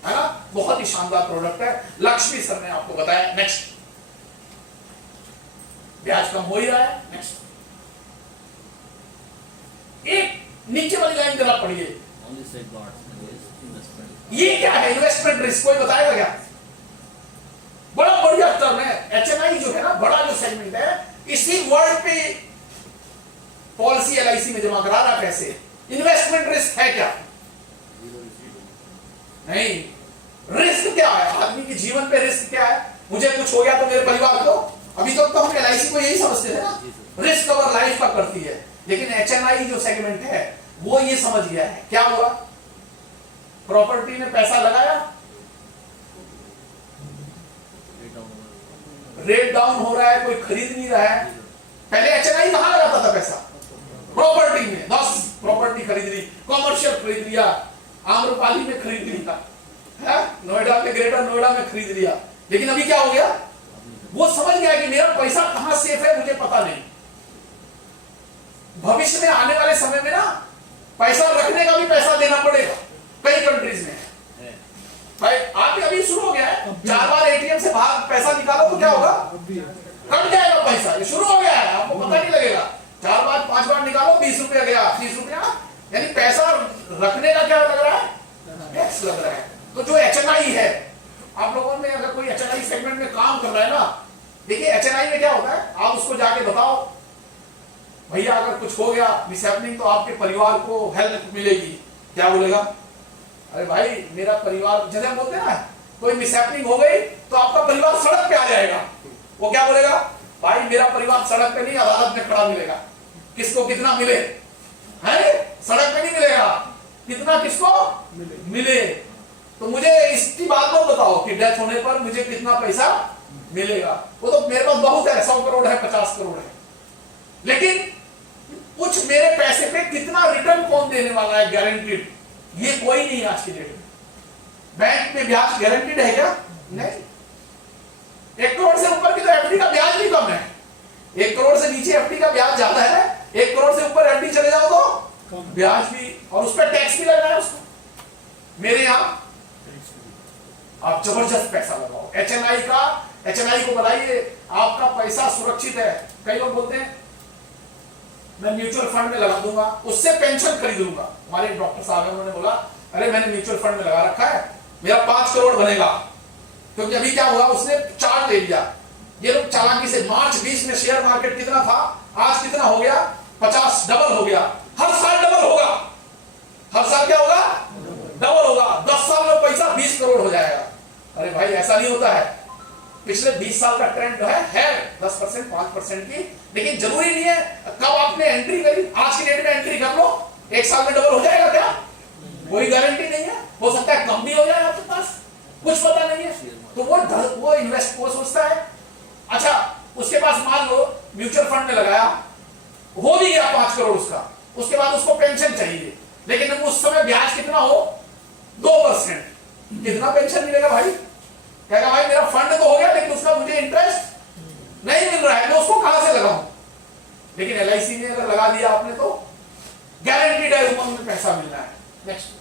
है ना। बहुत ही शानदार प्रोडक्ट है। लक्ष्मी सर ने आपको बताया। नेक्स्ट, ब्याज कम हो ही रहा है। नेक्स्ट, एक नीचे वाली लाइन जरा पढ़िए, ये क्या है? Investment risk. कोई बताएगा क्या? बड़ा बढ़िया टर्म है। HNI जो है ना, बड़ा जो सेगमेंट है, इसी वर्ड पे पॉलिसी LIC में जमा करा रहा पैसे। इन्वेस्टमेंट रिस्क है क्या? नहीं। रिस्क क्या है? आदमी के जीवन पे रिस्क क्या है? मुझे कुछ हो गया तो मेरे परिवार को, अभी तक तो हम LIC को यही समझते थे ना, रिस्क कवर लाइफ का करती है। लेकिन HNI जो सेगमेंट है वो ये समझ गया है। क्या हुआ? प्रॉपर्टी में पैसा लगाया, रेट डाउन हो रहा है, कोई खरीद नहीं रहा है। पहले HNI कहां लगाता था पैसा? प्रॉपर्टी में। 10 प्रॉपर्टी खरीद ली, कॉमर्शियल खरीद लिया, आम्रपाली में खरीद लिया, नोएडा में, ग्रेटर नोएडा में खरीद लिया। लेकिन अभी क्या हो गया? वो समझ गया कि मेरा पैसा कहां सेफ है मुझे पता नहीं। भविष्य में आने वाले समय में ना पैसा रखने का भी पैसा देना पड़ेगा। कई कंट्रीज में भाई आप अभी शुरू हो गया है, 4 बार ATM से बाहर पैसा निकालो तो क्या होगा? कट जाएगा पैसा। ये शुरू हो गया है, आपको पता नहीं लगेगा। 4 बार 5 बार निकालो, 20 रुपया गया, 30 रुपया, यानी पैसा रखने का क्या लग रहा है? टैक्स लग रहा है। तो जो HNI है, आप लोगों में अगर कोई HNI सेगमेंट में काम कर रहा है ना, देखिए HNI में क्या होता है, आप उसको जाके बताओ भैया अगर कुछ हो गया मिसहैपनिंग तो आपके परिवार को हेल्प मिलेगी। क्या बोलेगा? अरे भाई मेरा परिवार, जैसे हम बोलते हैं ना, कोई मिसहैपनिंग हो गई तो आपका परिवार सड़क पे आ जाएगा। वो क्या बोलेगा? भाई मेरा परिवार सड़क पे नहीं, अदालत में खड़ा मिलेगा। किसको कितना मिले? है सड़क पे नहीं मिलेगा, कितना किसको मिले। तो मुझे इसकी बात मत बताओ कि डेथ होने पर मुझे कितना पैसा मिलेगा। वो तो मेरे पास बहुत है, 100 करोड़ है, 50 करोड़ है, लेकिन कुछ मेरे पैसे पे कितना रिटर्न कौन देने वाला है गारंटीड, ये कोई नहीं आज की डेट में। बैंक में ब्याज गारंटीड है क्या? नहीं। 1 करोड़ से ऊपर की तो FD का ब्याज भी कम है। 1 करोड़ से नीचे FD का ब्याज ज्यादा है, 1 करोड़ से ऊपर FD चले जाओ तो ब्याज भी, और उस पर टैक्स भी लग रहा है उसको। मेरे यहां आप जबरदस्त पैसा लगाओ। HNI को बताइए आपका पैसा सुरक्षित है। कई लोग बोलते हैं मैं म्यूचुअल फंड में लगा दूंगा, उससे पेंशन खरीद लूंगा। हमारे डॉक्टर साहब हैं, उन्होंने बोला अरे मैंने म्यूचुअल फंड में लगा रखा है, मेरा 5 करोड़ बनेगा। क्योंकि अभी क्या हुआ, उसने चार्ट ले लिया। ये लोग चालाकी से, मार्च 20 में शेयर मार्केट कितना था, आज कितना हो गया? 50, डबल हो गया। हर साल डबल होगा। हर साल क्या होगा? डबल होगा। 10 साल में पैसा 20 करोड़ हो जाएगा। अरे भाई ऐसा नहीं होता है। पिछले 20 साल का ट्रेंड है 10%, 5% की, लेकिन जरूरी नहीं है कब आपने एंट्री करी, आज की डेट में एंट्री कर लो, 1 साल में डबल हो जाएगा क्या? कोई गारंटी नहीं है। हो सकता है कम भी हो जाए, आपके पास कुछ पता नहीं है। तो वो इन्वेस्ट वो सोचता है। अच्छा, उसके पास मान लो म्यूचुअल फंड में लगाया, हो भी गया 5 करोड़ उसका, उसके बाद उसको पेंशन चाहिए, लेकिन उस समय ब्याज कितना हो? 2%। कितना पेंशन मिलेगा भाई? कहेगा भाई मेरा फंड तो हो गया, लेकिन उसका मुझे इंटरेस्ट नहीं मिल रहा है, मैं उसको कहां से लगाऊं? लेकिन LIC में अगर लगा दिया आपने तो गारंटीड है उम्र में पैसा मिलना है। नेक्स्ट,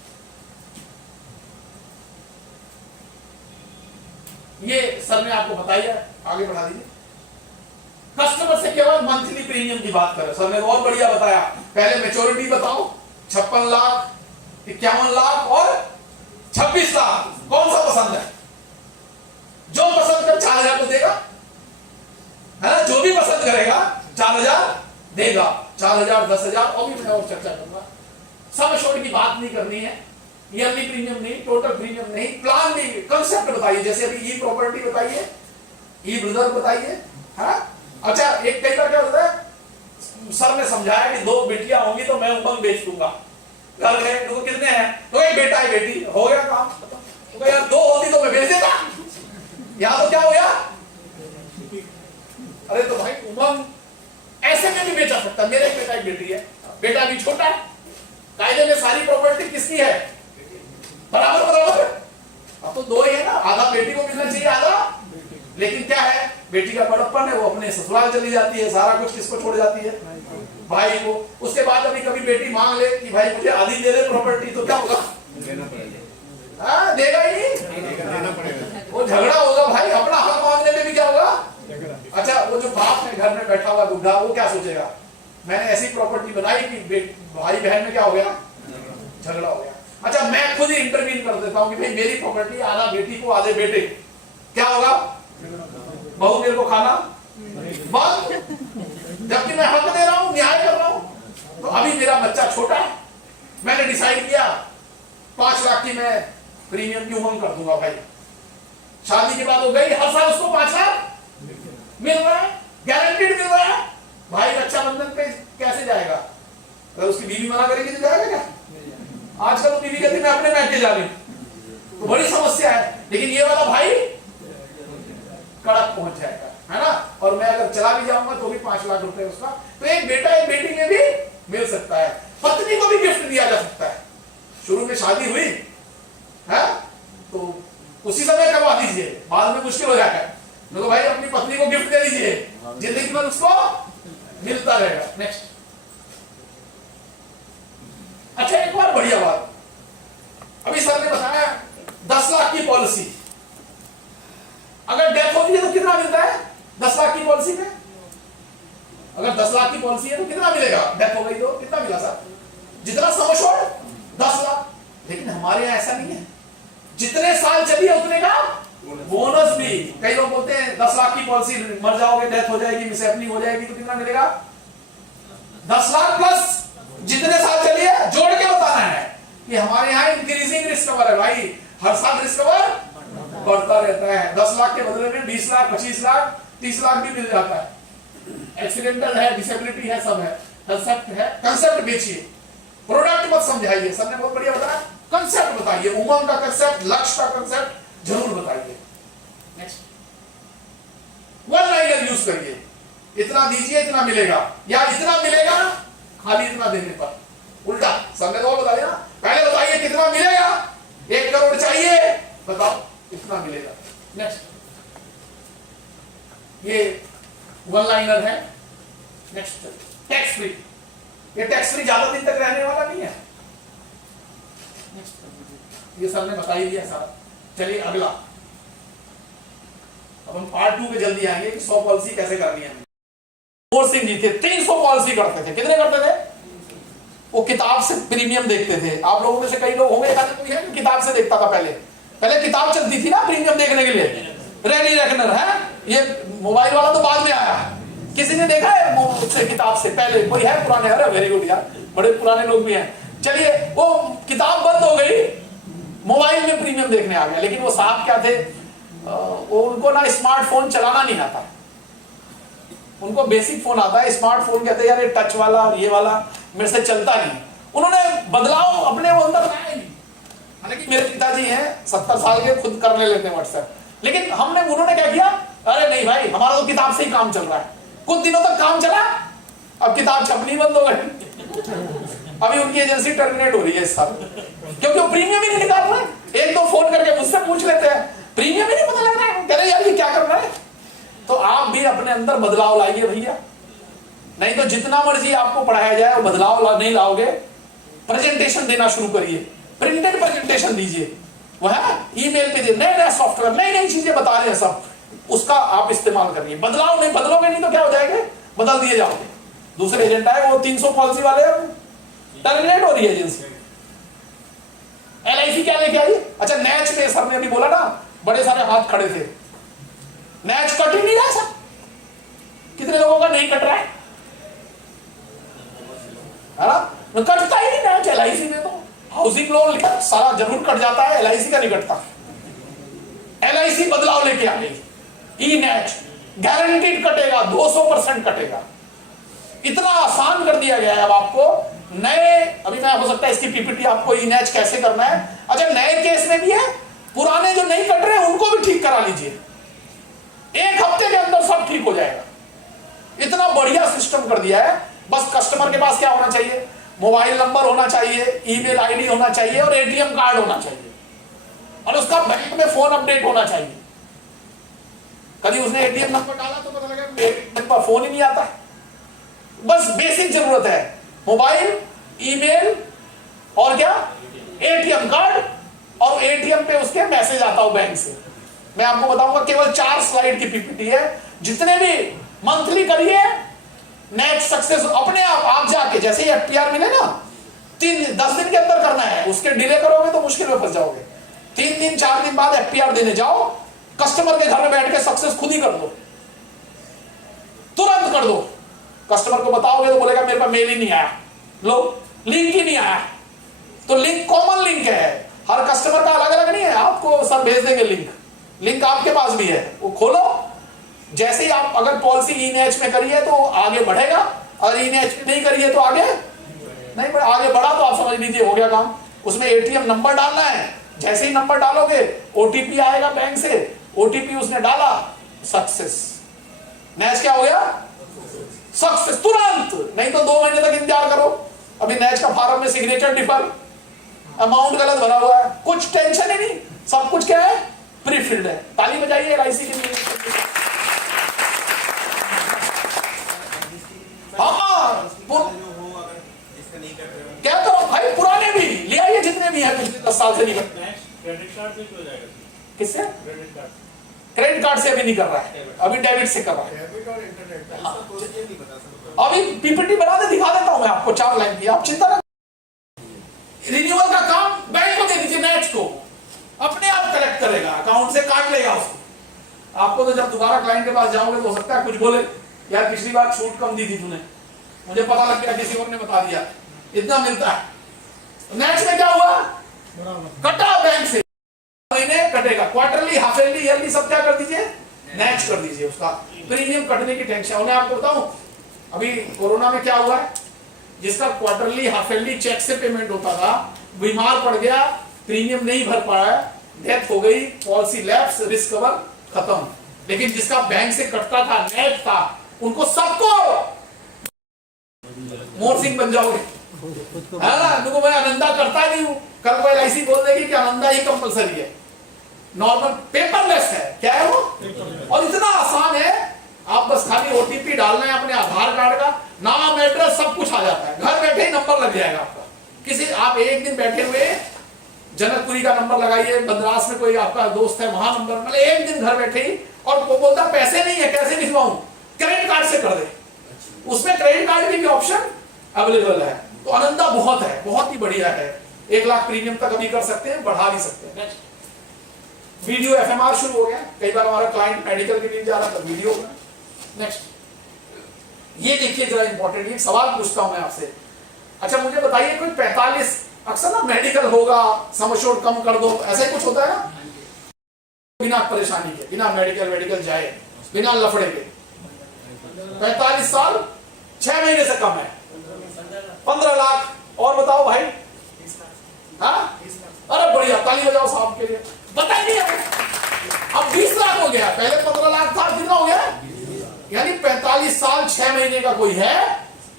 ये सर ने आपको बताया, आगे बढ़ा दीजिए। कस्टमर से केवल मंथली प्रीमियम की बात करें। सर ने और बढ़िया बताया, पहले मैच्योरिटी बताओ, 56 लाख, 51 लाख और 26 लाख, कौन सा पसंद है? जो पसंद कर 4,000 तो देगा, है ना? जो भी पसंद करेगा 4,000 देगा, 4,000, 10,000, और भी मैं और चर्चा करूंगा। सम एश्योर्ड की बात नहीं करनी है, ईयरली प्रीमियम नहीं, टोटल प्रीमियम नहीं, प्लान भी, कंसेप्ट बताइए, जैसे अभी ई प्रॉपर्टी बताइए, ई ब्रदर बताइए, है? अच्छा, एक कई बार क्या होता है, सर ने समझाया कि 2 बेटियां होंगी तो मैं उमंग बेच दूंगा, घर में तो कितने हैं, तो एक बेटा है, बेटी, हो गया काम। तो यार 2 होती तो मैं बेच देता, यहां तो क्या हो गया? अरे तो भाई उमंग ऐसे में भी बेचा सकता, मेरा एक बेटा एक बेटी है, बेटा भी छोटा है, कायदे में सारी प्रॉपर्टी किसकी है? बराबर बराबर। अब तो 2 ही है ना, आधा बेटी को मिलना चाहिए, आधा, लेकिन क्या है, बेटी का बड़प्पन है, वो अपने ससुराल चली जाती है, सारा कुछ किसको छोड़ जाती है? भाई को। उसके बाद अभी कभी बेटी मांग ले कि भाई मुझे आधी दे दे प्रॉपर्टी, तो क्या होगा? देना पड़ेगा। हाँ, देगा ही नहीं, देना पड़ेगा, वो झगड़ा होगा भाई, अपना हक मांगने में भी क्या होगा? अच्छा, वो जो बाप है घर में बैठा हुआ बुढ़ा, वो क्या सोचेगा, मैंने ऐसी प्रॉपर्टी बनाई कि भाई बहन में क्या हो गया? झगड़ा हो गया। अच्छा, मैं खुद ही इंटरवीन कर देता हूं कि भाई मेरी प्रॉपर्टी, आधा बेटी को आधे बेटे, क्या होगा? बहू मेरे को खाना बंद, जबकि मैं हक दे रहा हूं, न्याय कर रहा हूं। तो अभी मेरा बच्चा छोटा है, मैंने डिसाइड किया 5 लाख की मैं प्रीमियम की उमंग कर दूंगा भाई, शादी के बाद हो गई, हर साल उसको 5 लाख मिल रहा है, गारंटीड मिल रहा है। भाई रक्षाबंधन पे कैसे जाएगा? अगर उसकी बीवी मना करेगी तो जाएगा क्या? आजकल तो बीवी कहती मैं अपने मैके जा रही हूं, तो बड़ी समस्या है। लेकिन ये वाला भाई कड़क पहुंच जाएगा, है ना? और मैं अगर चला भी जाऊंगा तो भी 5 लाख रुपए उसका, तो एक बेटा एक बेटी में भी मिल सकता है। पत्नी को भी गिफ्ट दिया जा सकता है। शुरू में शादी हुई है तो उसी समय करवा दीजिए, बाद में मुश्किल हो जाता है, तो भाई अपनी पत्नी को गिफ्ट दे दीजिए, जिंदगी भर उसको मिलता रहेगा। नेक्स्ट। अच्छा, एक बार बढ़िया बात, अभी सर ने बताया 10 लाख की पॉलिसी, अगर डेथ होती है तो कितना मिलता है? 10 लाख की पॉलिसी में अगर 10 लाख की पॉलिसी है तो कितना मिलेगा? डेथ हो गई तो कितना मिला सर? जितना सम एश्योर्ड 10 लाख। लेकिन हमारे यहां ऐसा नहीं है, जितने साल चली है उतने का बोनस भी। कई लोग बोलते हैं 10 लाख की पॉलिसी, मर जाओगे, डेथ हो जाएगी, मिसहैपनिंग हो जाएगी तो कितना मिलेगा? 10 लाख प्लस जितने साल चली है, जोड़ के बताना है कि हमारे यहाँ इंक्रीजिंग रिस्क कवर है भाई, हर साल रिस्क कवर बढ़ता रहता है। 10 लाख के बदले में 20 लाख, 25 लाख, 30 लाख भी मिल जाता है। एक्सीडेंटल है, डिसेबिलिटी है, सब है। कंसेप्ट है, कंसेप्ट बेचिए, प्रोडक्ट मत समझाइए। सर ने बहुत बढ़िया बताया, कंसेप्ट बताइए, उमंग का कंसेप्ट, लक्ष्य का कंसेप्ट जरूर बताइए। नेक्स्ट, वन लाइनर यूज करिए, इतना दीजिए इतना मिलेगा, या इतना मिलेगा खाली इतना देने पर। उल्टा सर ने तो बताया ना, पहले बताइए कितना मिलेगा, 1 करोड़ चाहिए, बताओ इतना मिलेगा। नेक्स्ट, ये वन लाइनर है। Next, tax free. ये टैक्स फ्री ज्यादा दिन तक रहने वाला नहीं है। ये सर ने बता ही दिया सारा। चलिए अगला, अब हम पार्ट 2 पे जल्दी आएंगे कि 100 पॉलिसी कैसे करनी है। सिंह जी थे, 300 पॉलिसी करते थे। कितने करते थे? वो किताब से प्रीमियम देखते थे। आप लोगों में से कई लोग होंगे, कोई है किताब से देखता था। पहले किताब चलती थी ना प्रीमियम देखने के लिए, रेनी रेकनर है। ये मोबाइल वाला तो बाद में आया। किसी ने देखा है मुझसे किताब से पहले? कोई है पुराने? अरे वेरी गुड यार, बड़े पुराने लोग भी हैं। चलिए, वो किताब बंद हो गई, मोबाइल में प्रीमियम देखने आ गया। लेकिन वो साहब क्या थे, वो उनको ना स्मार्टफोन चलाना नहीं आता, उनको बेसिक फोन आता है। स्मार्टफोन कहते हैं यार ये टच वाला और ये वाला मेरे से चलता नहीं। उन्होंने बदलाव अपने वो अंदर लाया नहीं। हालांकि मेरे पिताजी हैं 70 साल के, खुद करने लेते हैं व्हाट्सएप। लेकिन उन्होंने क्या किया, अरे नहीं भाई हमारा तो किताब से ही काम चल रहा है। कुछ दिनों तक काम चला, अब किताब छपनी बंद हो गई। अभी उनकी एजेंसी टर्मिनेट हो रही है इस साल, क्योंकि वो प्रीमियम ही नहीं निकाल रहे। 1-2 फोन करके मुझसे पूछ लेते हैं, प्रीमियम ही नहीं पता लग रहा है, कह रहे यार ये क्या कर रहा है। तो आप भी अपने अंदर बदलाव लाइए भैया, नहीं तो जितना मर्जी आपको पढ़ाया जाए वो बदलाव नहीं लाओगे। प्रेजेंटेशन देना शुरू करिए, प्रिंटेड प्रेजेंटेशन दीजिए, वह ईमेल पे नए नए सॉफ्टवेयर, नई नई चीजें बता रहे हैं सब। उसका आप इस्तेमाल करिए। बदलाव नहीं, बदलोगे नहीं तो क्या हो जाएगा, बदल दिए जाओगे। दूसरे एजेंट आए, वो 300 पॉलिसी वाले टर्मिनेट हो रही है एजेंसी। LIC क्या लेके आई? अच्छा नैच में सर ने अभी बोला ना, बड़े सारे हाथ खड़े थे, नैच कट ही नहीं रहा सर। कितने लोगों का नहीं कट रहा है? कटता ही नहीं नैच LIC में। तो हाउसिंग लोन सारा जरूर कट जाता है, LIC का नहीं कटता। LIC बदलाव लेके आ गई, ई नैच गारंटीड कटेगा, 200% कटेगा। इतना आसान कर दिया गया है अब आपको। नए अभी मैं हो सकता है इसकी PPT आपको ई नैच कैसे करना है। अच्छा नए केस में भी है, पुराने जो नहीं कट रहे उनको भी ठीक करा लीजिए, 1 हफ्ते के अंदर सब ठीक हो जाएगा। इतना बढ़िया सिस्टम कर दिया है। बस कस्टमर के पास क्या होना चाहिए, मोबाइल नंबर होना चाहिए, ईमेल आईडी होना चाहिए और ATM कार्ड होना चाहिए, और उसका बैंक में फोन अपडेट होना चाहिए। कभी उसने ATM नंबर डाला तो पता लगा मेरे पास फोन ही नहीं आता। बस बेसिक जरूरत है, मोबाइल, ईमेल और क्या, ATM कार्ड, और ATM पे उसके मैसेज आता हो बैंक से। मैं आपको बताऊंगा, केवल 4 स्लाइड की PPT है। जितने भी मंथली करिए, नेक्स्ट सक्सेस अपने आप जाके, जैसे ही FTR मिले ना 10 दिन के अंदर करना है, उसके डिले करोगे तो मुश्किल में फंस जाओगे। 3 दिन 4 दिन बाद FTR देने जाओ, कस्टमर के घर में बैठ के सक्सेस खुद ही कर दो, तुरंत कर दो। कस्टमर को बताओगे तो बोलेगा मेरे पास मेल ही नहीं आया, लो लिंक ही नहीं आया। तो लिंक कॉमन लिंक है, हर कस्टमर का अलग अलग नहीं है। आपको सर भेज देंगे लिंक आपके पास भी है, वो खोलो। जैसे ही आप अगर पॉलिसी ई नैच में करिए तो आगे बढ़ेगा, और ई नैच में नहीं करिए तो आगे नहीं बढ़े। आगे बढ़ा तो आप समझ लीजिए हो गया काम। उसमें ATM नंबर डालना है, जैसे ही नंबर डालोगे OTP आएगा बैंक से, OTP उसने डाला, सक्सेस। नैच क्या हो गया, सक्सेस तुरंत। नहीं तो 2 महीने तक इंतजार करो। अभी नैच का फॉर्म में सिग्नेचर डिफर, अमाउंट गलत भरा हुआ है, कुछ टेंशन ही नहीं, सब कुछ क्या है, प्री फिल्ड है। ताली बजाइए LIC के लिए। हाँ क्या करो भाई, पुराने भी ले आइए जितने भी हैं, पिछले 10 साल से नहीं करते। क्रेडिट कार्ड से हो जाएगा। किससे? Credit card. क्रेडिट कार्ड से अभी नहीं कर रहा है, अभी डेबिट से कर रहा है। डेबिट और इंटरनेट हाँ। तो ये नहीं बता सकता। अभी PPT बना दे, दिखा देता हूं मैं आपको 4 लाइन की, आप चिंता ना। रिन्यूअल का काम बैंक को दे दीजिए, नैच को अपने आप कलेक्ट करेगा, अकाउंट से काट लेगा उसको। आपको तो जब दोबारा क्लाइंट के पास जाओगे तो हो सकता है कुछ बोले, यार पिछली बार छूट कम दी थी तूने, मुझे पता लग गया किसी और ने बता दिया, इतना मिलता है। नैच में क्या हुआ, कटा बैंक से, महीने कटेगा, क्वार्टरली, हाफ ईयरली, ईयरली सब क्या कर दीजिए, नैच कर दीजिए। उसका प्रीमियम कटने की टेंशन। मैं आपको बताऊं अभी कोरोना में क्या हुआ है, जिसका क्वार्टरली हाफ ईयरली चेक से पेमेंट होता था, बीमार पड़ गया, प्रीमियम नहीं भर पाया, डेथ हो गई, पॉलिसी लैप्स, रिस्क कवर खत्म। लेकिन जिसका बैंक से कटता था, नेट था, उनको सबको मोर सिंह बन जाओगे, है ना। देखो मैं आनंदा करता नहीं हूं, कल को LIC बोल देगी कि आनंदा ही कंपलसरी है, नॉर्मल पेपरलेस है। क्या है वो, और इतना आसान है, आप बस खाली OTP डालना है अपने आधार कार्ड का, नाम एड्रेस सब कुछ आ जाता है, घर बैठे ही नंबर लग जाएगा आपका। किसी आप एक दिन बैठे हुए जनकपुरी का नंबर लगाइए, बदरास में कोई आपका दोस्त है वहां नंबर, मतलब एक दिन घर बैठे ही, और वो बोलता पैसे नहीं है, कैसे भिजवाऊं, क्रेडिट कार्ड से कर दे। उसमें क्रेडिट कार्ड की भी ऑप्शन अवेलेबल है। तो आनंदा बहुत है, बहुत ही बढ़िया है। 1 लाख प्रीमियम तक अभी कर सकते हैं, बढ़ा भी सकते हैं। वीडियो FMR शुरू हो गया, कई बार हमारा क्लाइंट मेडिकल के लिए जा रहा था, वीडियो। नेक्स्ट ये देखिए जरा इंपॉर्टेंट, ये सवाल पूछता हूं मैं आपसे। अच्छा मुझे बताइए, कोई 45 अक्सर ना मेडिकल होगा, सम एश्योर्ड कम कर दो, ऐसा ही कुछ होता है ना, बिना परेशानी के, बिना मेडिकल जाए, बिना लफड़े के। 45 साल 6 महीने से कम है, 15 लाख। और बताओ भाई, हाँ अरे बढ़िया, ताली बजाओ साहब के लिए। बताइए नहीं अब 20 लाख हो गया, पहले 15 लाख था, कितना हो गया, यानी 45 साल 6 महीने का कोई है,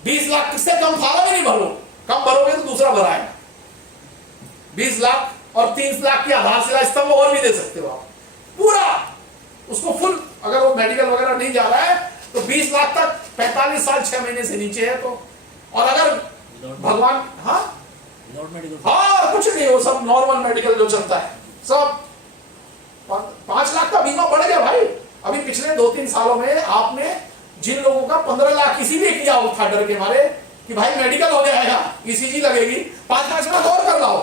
20 लाख किससे कम फार्म ही नहीं भरो, कम भरोगे तो दूसरा भराएगा। 20 लाख और 30 लाख की आधारशिला स्तंभ और भी दे सकते हो आप, पूरा उसको फुल। अगर वो मेडिकल वगैरह नहीं जा रहा है तो 20 लाख तक, 45 साल 6 महीने से नीचे है तो। और अगर भगवान, हाँ कुछ नहीं, वो सब नॉर्मल मेडिकल जो चलता है सब। 5 लाख का बीमा बढ़ गया भाई, 2-3 सालों में आपने जिन लोगों का 15 लाख इसीलिए किया था डर के मारे कि भाई मेडिकल हो जाएगा, ईसीजी लगेगी, 5-5 लाख और कर लाओ,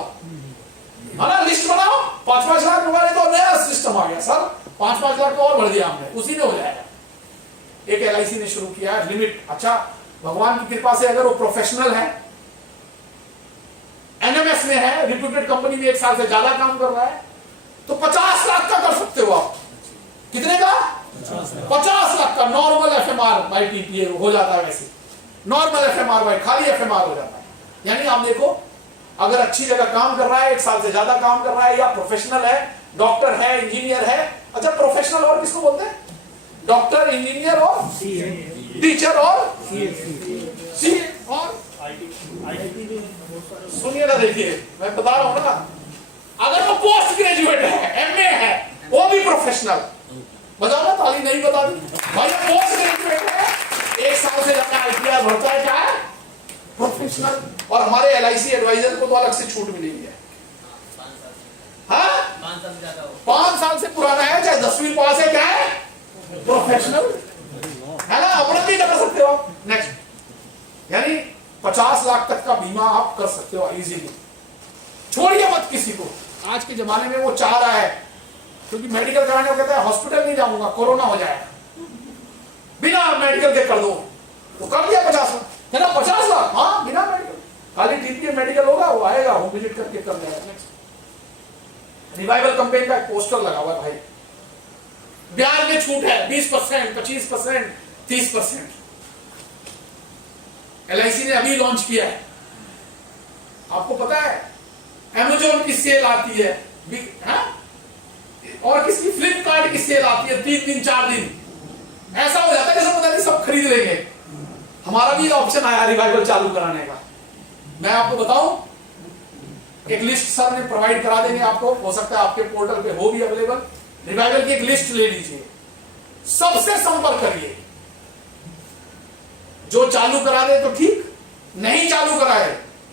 है ना, लिस्ट बनाओ, 5-5 लाख रुपए तो नया सिस्टम आ गया सर, 5-5 लाख और बढ़ दिया हमने, उसी में हो जाएगा। एक एलआईसी ने शुरू किया है लिमिट। अच्छा, भगवान की कृपा से अगर वो प्रोफेशनल है, एनएमएस में है, रिप्यूटेड कंपनी में 1 साल से ज्यादा काम कर रहा है, तो 50 लाख का कर सकते हो आप। कितने का? 50 लाख का नॉर्मल एफएमआर बाई टीपीए हो जाता है, वैसे नॉर्मल एफएमआर बाई खाली एफएमआर हो जाता है। यानी आप देखो, अगर अच्छी जगह काम कर रहा है, 1 साल से ज्यादा काम कर रहा है, या प्रोफेशनल है, डॉक्टर है, इंजीनियर है। अच्छा, प्रोफेशनल और किसको बोलते हैं? डॉक्टर, इंजीनियर और टीचर और सी और सुनिए ना, देखिए मैं बता रहा हूं ना, अगर वो पोस्ट ग्रेजुएट है, एमए है, वो भी प्रोफेशनल। बताओ ना, ताली नहीं बता दी भाई, पोस्ट ग्रेजुएट है, 1 साल से ज्यादा आईटीआर भरता है, क्या है? प्रोफेशनल। और हमारे एलआईसी एडवाइजर को तो अलग से छूट मिलेगी है, हाँ? 5 साल से पुराना है, चाहे 10वीं पास है, क्या है? प्रोफेशनल, है ना, अपना भी कर सकते हो। नेक्स्ट, यानी 50 लाख तक का बीमा आप कर सकते हो इजीली। छोड़िए मत किसी को, आज के जमाने में वो चाह रहा है, क्योंकि मेडिकल कराने को कहता है हॉस्पिटल नहीं जाऊंगा, कोरोना हो जाएगा, बिना मेडिकल के कर दो, तो कर दिया 50 लाख, है ना, 50 लाख, हाँ, बिना मेडिकल, खाली टीपीए मेडिकल होगा, वो आएगा, होम विजिट करके कर देगा। नेक्स्ट, रिवाइवल कैंपेन का एक पोस्टर लगा हुआ है भाई, ब्याज में छूट है 20%, 25%, 30%। एलआईसी ने अभी लॉन्च किया है। आपको पता है अमेजोन की सेल आती है, और किसकी, फ्लिपकार्ट की सेल आती है 3 दिन 4 दिन, ऐसा हो जाता है जैसे पता नहीं सब खरीद लेंगे। हमारा भी ऑप्शन आया रिवाइवल चालू कराने का। मैं आपको बताऊं, एक लिस्ट सर ने प्रोवाइड करा देंगे आपको, हो सकता है आपके पोर्टल पे हो भी अवेलेबल। रिवाइवल की एक लिस्ट ले लीजिए, सबसे संपर्क करिए, जो चालू करा दे तो ठीक, नहीं चालू कराए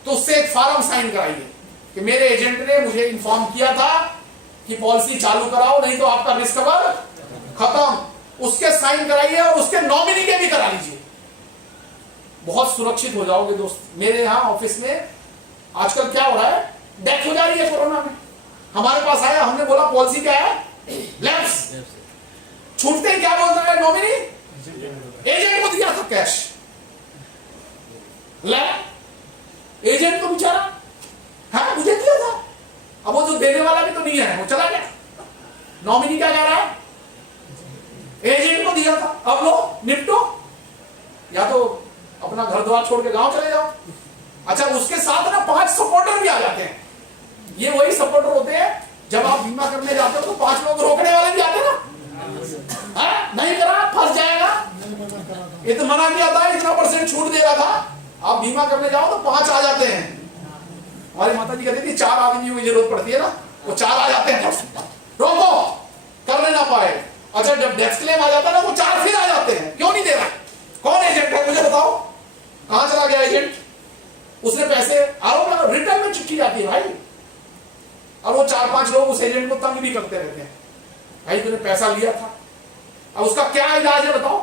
तो उससे एक फॉर्म साइन कराइए कि मेरे एजेंट ने मुझे इन्फॉर्म किया था कि पॉलिसी चालू कराओ, नहीं तो आपका रिस्क कवर खत्म। उसके साइन कराइए और उसके नॉमिनी के भी करा लीजिए, बहुत सुरक्षित हो जाओगे दोस्त। मेरे यहां ऑफिस में आजकल क्या हो रहा है, डेथ हो जा रही है कोरोना में। हमारे पास आया, हमने बोला पॉलिसी क्या है, लैप्स, छूटते ही क्या बोलता है नॉमिनी, एजेंट को दिया था कैश, एजेंट को बेचारा, हाँ मुझे दिया था, अब वो जो देने वाला भी तो नहीं है, वो चला गया। नॉमिनी क्या कह रहा है, एजेंट को दिया था, अब लो निपटो, या तो अपना घर द्वार छोड़ के गांव चले जाओ। अच्छा, उसके साथ ना 5 सपोर्टर भी आ जाते हैं। ये वही सपोर्टर होते हैं, जब आप बीमा करने जाते हो तो 5 लोग रोकने वाले भी आते हैं ना, नहीं करा फंस जाएगा, ये तो मना किया था, इतना % छूट दे रहा था, आप बीमा करने जाओ तो 5 आ जाते हैं। हमारी माता जी कहती थी 4 आदमियों की जरूरत पड़ती है ना, वो 4 आ जाते हैं, रोको करने ना पाए। अच्छा, जब डेथ क्लेम आ जाता है ना, वो 4 फिर आ जाते हैं, क्यों नहीं दे रहा? कौन एजेंट है मुझे बताओ, कहां चला गया एजेंट? उसने पैसे, आरोप रिटर्न में चिट्ठी जाती है भाई, और वो 4-5 लोग उस एजेंट को तंग भी करते रहते हैं, भाई तूने पैसा लिया था, अब उसका क्या इलाज है बताओ?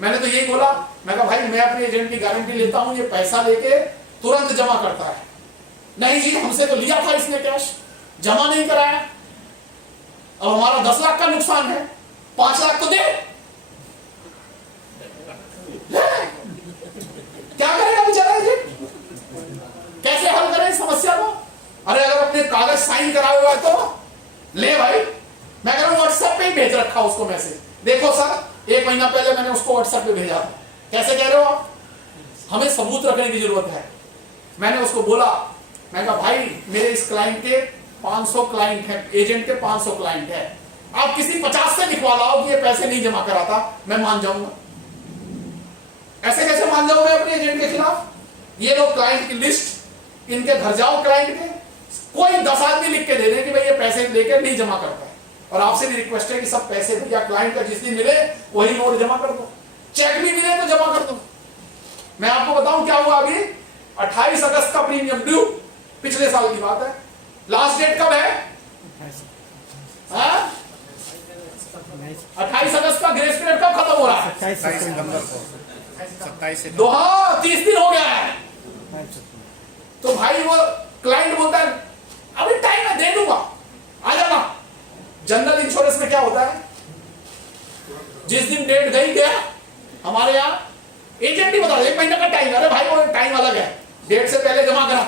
मैंने तो यही बोला, मैं कहा भाई मैं अपने एजेंट की गारंटी लेता हूं, ये पैसा लेके तुरंत जमा करता है। नहीं जी, हमसे तो लिया था इसने कैश, जमा नहीं कराया, अब हमारा 10 लाख का नुकसान है, 5 लाख तो दे। क्या करेगा बेचारा एजेंट, कैसे हल करें इस समस्या को? अरे अगर अपने कागज साइन कराए हुआ है तो ले भाई, मैं कह रहा हूं व्हाट्सएप पे ही भेज रखा उसको मैसेज, देखो सर 1 महीना पहले मैंने उसको व्हाट्सएप पे भेजा था, कैसे कह रहे हो आप? हमें सबूत रखने की जरूरत है। मैंने उसको बोला, मैं कहा भाई मेरे इस क्लाइंट के 500 क्लाइंट है, एजेंट के 500 क्लाइंट है, आप किसी 50 से लिखवा लाओ कि ये पैसे नहीं जमा करा था, मैं मान जाऊंगा। ऐसे कैसे मान जाऊं मैं अपने एजेंट के खिलाफ? ये लोग क्लाइंट की लिस्ट, इनके घर जाओ क्लाइंट के, कोई 10 आदमी लिख के दे दे कि भाई ये पैसे लेकर नहीं जमा करता है, और आपसे भी रिक्वेस्ट है कि सब पैसे भैया क्लाइंट का जिस दिन मिले वही नोट जमा कर दो, चेक भी मिले तो जमा कर दो। मैं आपको बताऊं क्या हुआ, अभी 28 अगस्त का प्रीमियम ड्यू, पिछले साल की बात है, लास्ट डेट कब है? 28 ग्रेस पीरियड कब खत्म हो रहा है? 27 सितंबर को 27 से दो, हाँ 30 दिन हो गया है। तो भाई वो क्लाइंट बोलता है अभी टाइम है, दे दूंगा, आ जाना। जनरल इंश्योरेंस में क्या होता है, जिस दिन डेट गई गया, हमारे यहाँ एजेंट ही बता रहे 1 महीने का टाइम। अरे भाई वो टाइम अलग है, डेट से पहले जमा करा,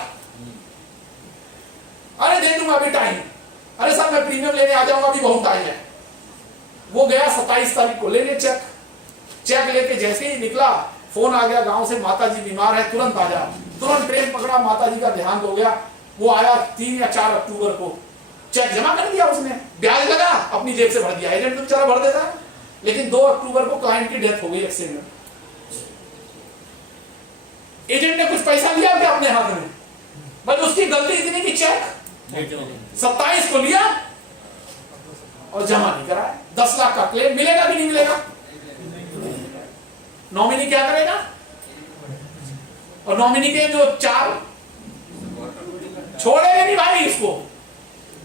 अरे दे दूंगा अभी टाइम, अरे सर मैं प्रीमियम लेने आ जाऊंगा अभी बहुत टाइम है। वो गया 27 तारीख को लेने चेक लेके जैसे ही निकला फोन आ गया गांव से, माता जी बीमार है तुरंत आ जा। तुरंत ट्रेन पकड़ा, माता जी का देहांत हो गया। वो आया 3 या 4 अक्टूबर को, चेक जमा कर दिया, उसने ब्याज लगा अपनी जेब से भर दिया, एजेंट तो बेचारा भर देता है। लेकिन 2 अक्टूबर को क्लाइंट की डेथ हो गई एक्सीडेंट में। एजेंट ने कुछ पैसा लिया क्या अपने हाथ में, बस उसकी गलती इतनी कि चेक 27 को लिया और जमा नहीं कराया। 10 लाख का क्लेम मिलेगा कि नहीं मिलेगा? नॉमिनी क्या करेगा? और नॉमिनी के जो 4 छोड़ेगा नहीं भाई इसको।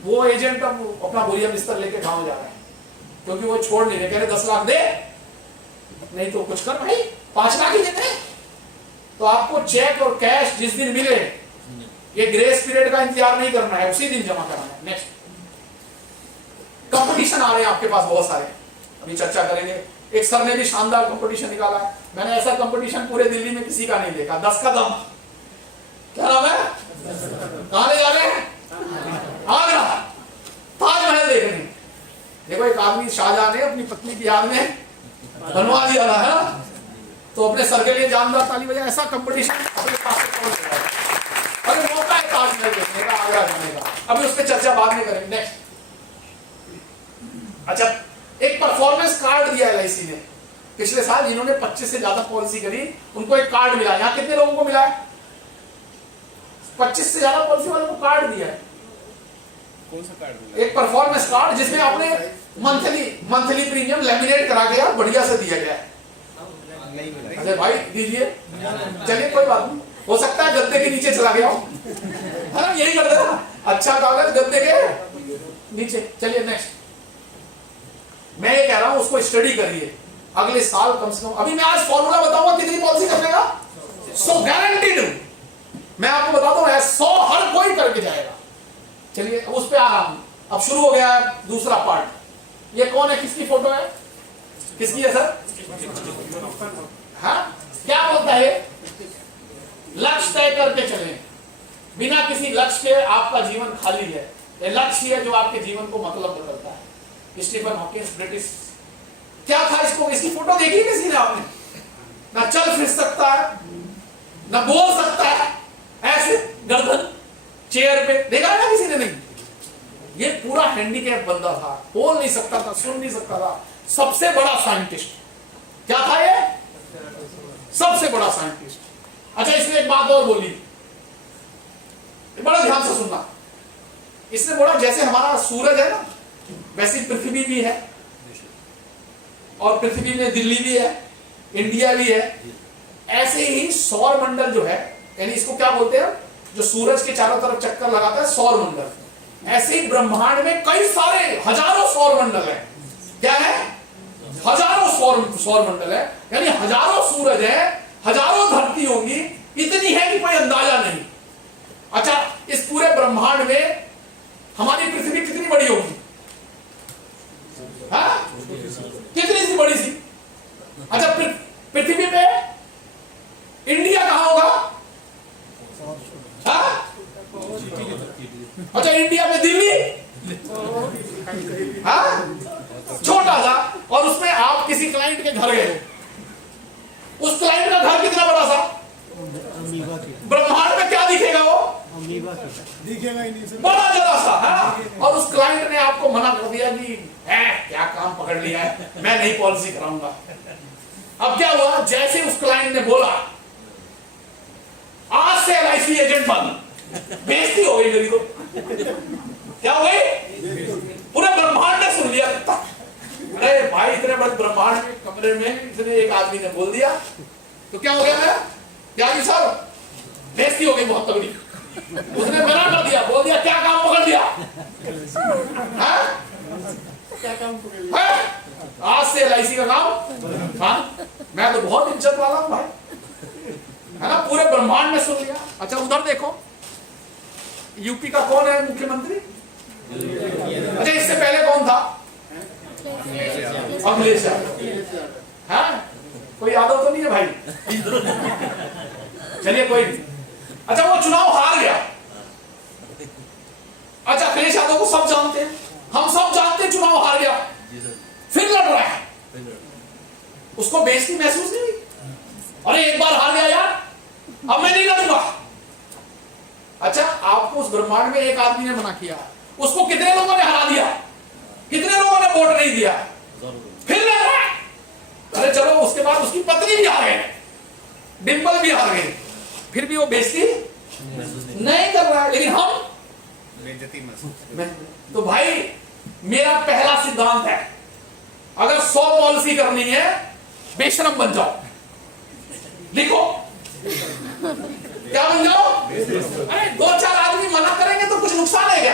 वो एजेंट अब अपना बोरिया बिस्तर लेके गांव जा रहा है, क्योंकि वो छोड़ नहीं रहे, कह रहे 10 लाख दे, नहीं तो कुछ कर भाई, 5 लाख ही देते। तो आपको चेक और कैश जिस दिन मिले, ये ग्रेस पीरियड का इंतजार नहीं करना है, उसी दिन जमा करना है। नेक्स्ट, कंपटीशन आ रहे हैं आपके पास बहुत सारे, अभी चर्चा करेंगे। एक सर ने भी शानदार कंपटीशन निकाला है, मैंने ऐसा कंपटीशन पूरे दिल्ली में किसी का नहीं देखा। 10 का दम, क्या नाम है? कहां ले जा रहे हैं? आगरा, ताजमहल देखने। देखो एक आदमी शाहजहां ने अपनी पत्नी की याद में बनवा दिया था, है? तो अपने सर के लिए जानदार ताली बजाए। ऐसा कंपटीशन अपने पास से कौन कर रहा है? अरे मौका है ताजमहल देखने का, आगरा जाने का। अभी उस पर चर्चा बाद में करेंगे। नेक्स्ट, अच्छा एक परफॉर्मेंस कार्ड दिया एलआईसी ने पिछले साल, जिन्होंने 25 से ज्यादा पॉलिसी करी उनको एक कार्ड मिला। यहाँ कितने लोगों को मिला है? 25 से ज्यादा पॉलिसी वालों को कार्ड दिया है। कौन सा कार्ड मिला? एक परफॉर्मेंस कार्ड जिसमें आपने मंथली प्रीमियम लेमिनेट करा के यार बढ़िया से दिया गया है। नहीं मिला। अरे भाई दीजिए, चलिए कोई बात नहीं, हो सकता है गद्दे के नीचे चला गया हो, है ना? यही कर देना, अच्छा कागज गद्दे के नीचे। चलिए नेक्स्ट, मैं ये कह रहा हूं उसको स्टडी करिए अगले साल कम से कम। अभी मैं आज फॉर्मूला बताऊंगा कितनी पॉलिसी करने का, 100 गारंटीड। मैं आपको बताता हूं 100 हर कोई करके जाएगा। चलिए उस पे आ रहा हूं, अब शुरू हो गया है दूसरा पार्ट। ये कौन है, किसकी फोटो है, किसकी है सर? हाँ क्या बोलता है? लक्ष्य तय करके चलें, बिना किसी लक्ष्य के आपका जीवन खाली है। लक्ष्य है जो आपके जीवन को मतलब बदलता है। स्टीफन हॉकिंस, ब्रिटिश, क्या था इसको, इसकी फोटो देखी किसी ने आपने? ना चल फिर सकता है, ना बोल सकता है, ऐसे गर्दन चेयर पे, देखा ना किसी ने? नहीं। ये पूरा हैंडीकैप बंदा था, बोल नहीं सकता था, सुन नहीं सकता था, सबसे बड़ा साइंटिस्ट। क्या था ये? सबसे बड़ा साइंटिस्ट। अच्छा इसने एक बात और बोली, बड़ा ध्यान से सुनना। इसने बोला जैसे हमारा सूरज है ना, वैसे पृथ्वी भी है, और पृथ्वी में दिल्ली भी है, इंडिया भी है। ऐसे ही सौर मंडल जो है, यानी इसको क्या बोलते हैं, जो सूरज के चारों तरफ चक्कर लगाता है, सौर मंडल। ऐसे ही ब्रह्मांड में कई सारे हजारों सौर मंडल है। क्या है? हजारों सौर मंडल है, यानी हजारों सूरज है, हजारों धरती होंगी, इतनी है कि कोई अंदाजा नहीं। अच्छा इस पूरे ब्रह्मांड में हमारी पृथ्वी कितनी बड़ी होगी? हाँ? कितनी सी बड़ी सी? अच्छा पृथ्वी पे इंडिया कहां होगा? हाँ? अच्छा इंडिया में दिल्ली, हाँ? छोटा सा, और उसमें आप किसी क्लाइंट के घर गए, उस क्लाइंट का घर कितना बड़ा सा? ब्रह्मांड में क्या दिखेगा वो? दिखेगा ही नहीं सर, बड़ा जरा सा, है? और उस क्लाइंट ने आपको मना कर दिया कि क्या काम पकड़ लिया है, मैं नहीं पॉलिसी कराऊंगा। अब क्या हुआ, जैसे उस क्लाइंट ने बोला आज से एलआईसी एजेंट बंद, बेइज्जती हो गई मेरी तो। क्या हो गई? पूरे ब्रह्मांड ने सुन लिया। अरे भाई इतने बड़े ब्रह्मांड के कमरे में इतने एक आदमी ने बोल दिया तो क्या हो गया? मैं क्या जी सर, बेइज्जती हो गई बहुत तगड़ी। उसने मना कर दिया, बोल दिया क्या काम पकड़ दिया? क्या काम पकड़ लिया? आज से LIC का काम। हाँ, मैं तो बहुत इज्जत वाला हूं भाई, है ना, पूरे ब्रह्मांड में सुन लिया। अच्छा उधर देखो, यूपी का कौन है मुख्यमंत्री? अच्छा इससे पहले कौन था? अखिलेश यादव। हाँ, कोई यादव तो नहीं है भाई? चलिए कोई नहीं। अच्छा वो चुनाव हार गया। अच्छा अखिलेश यादव को सब जानते हैं, हम सब जानते हैं, चुनाव हार गया, फिर लड़ रहा है, उसको बेइज्जती महसूस नहीं हुई? अरे एक बार हार गया यार, अब मैं नहीं लड़ूंगा। अच्छा आपको उस ब्रह्मांड में एक आदमी ने मना किया, उसको कितने लोगों ने हरा दिया, कितने लोगों ने वोट नहीं दिया, फिर लड़ रहा है। अरे चलो उसके बाद उसकी पत्नी भी हार गई, डिंपल भी हार गई, फिर भी वो बेइज्जती नहीं कर रहा है। लेकिन हम तो भाई मेरा पहला सिद्धांत है, अगर 100 पॉलिसी करनी है बेशरम बन जाओ। लिखो क्या बन जाओ? अरे 2-4 आदमी मना करेंगे तो कुछ नुकसान है क्या?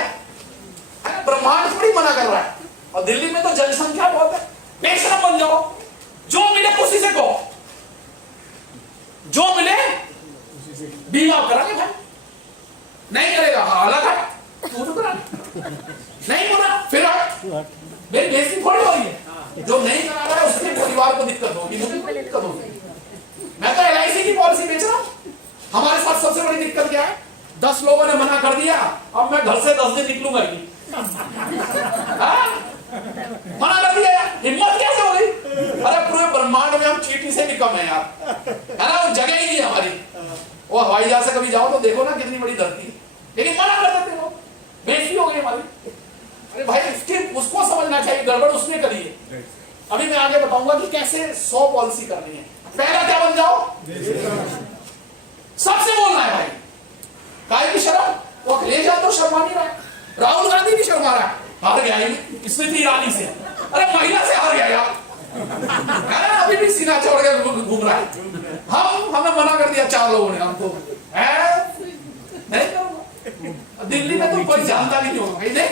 अरे ब्रह्मांड थोड़ी मना कर रहा है, और दिल्ली में तो जनसंख्या बहुत है। बेशरम बन जाओ, जो मिले उसी से कहो, जो मिले बीमा कराएंगे भाई, नहीं करेगा अलग है, तू तो करा नहीं होना फिर मेरी बेइज्जती थोड़ी हो रही है। जो नहीं करा रहा है उसके परिवार को दिक्कत होगी, मुझे कोई दिक्कत होगी। मैं तो LIC की पॉलिसी बेच रहा हूं। हमारे साथ सबसे बड़ी दिक्कत क्या है? 10 लोगों ने मना कर दिया, अब मैं घर से 10 दिन निकलूंगा ही। मना कर दिया यार, हिम्मत कैसे हो गई? अरे पूरे ब्रह्मांड में हम चींटी से भी कम है यार, है ना, वो जगह ही नहीं है हमारी। वो हवाई जहाज से कभी जाओ तो देखो ना कितनी बड़ी धरती, लेकिन मना कर देते लोग, बेइज्जती हो गई हमारी। अरे भाई उसको समझना चाहिए, गड़बड़ उसने करी है। अभी मैं आगे बताऊंगा कि कैसे 100 पॉलिसी करनी है। पहला क्या बन जाओ? सबसे बोलना है भाई, काय की शर्म? वो अखिलेश यादव शर्मा नहीं रहा है, राहुल गांधी भी शर्मा रहा है, हार गया स्मृति ईरानी से। अरे महिला से हार गया यार, अभी भी सीना छोड़ के घूम रहा है। हमें मना कर दिया 4 लोगों ने, हमको नहीं करूंगा। दिल्ली में तो कोई जानता नहीं होगा, नहीं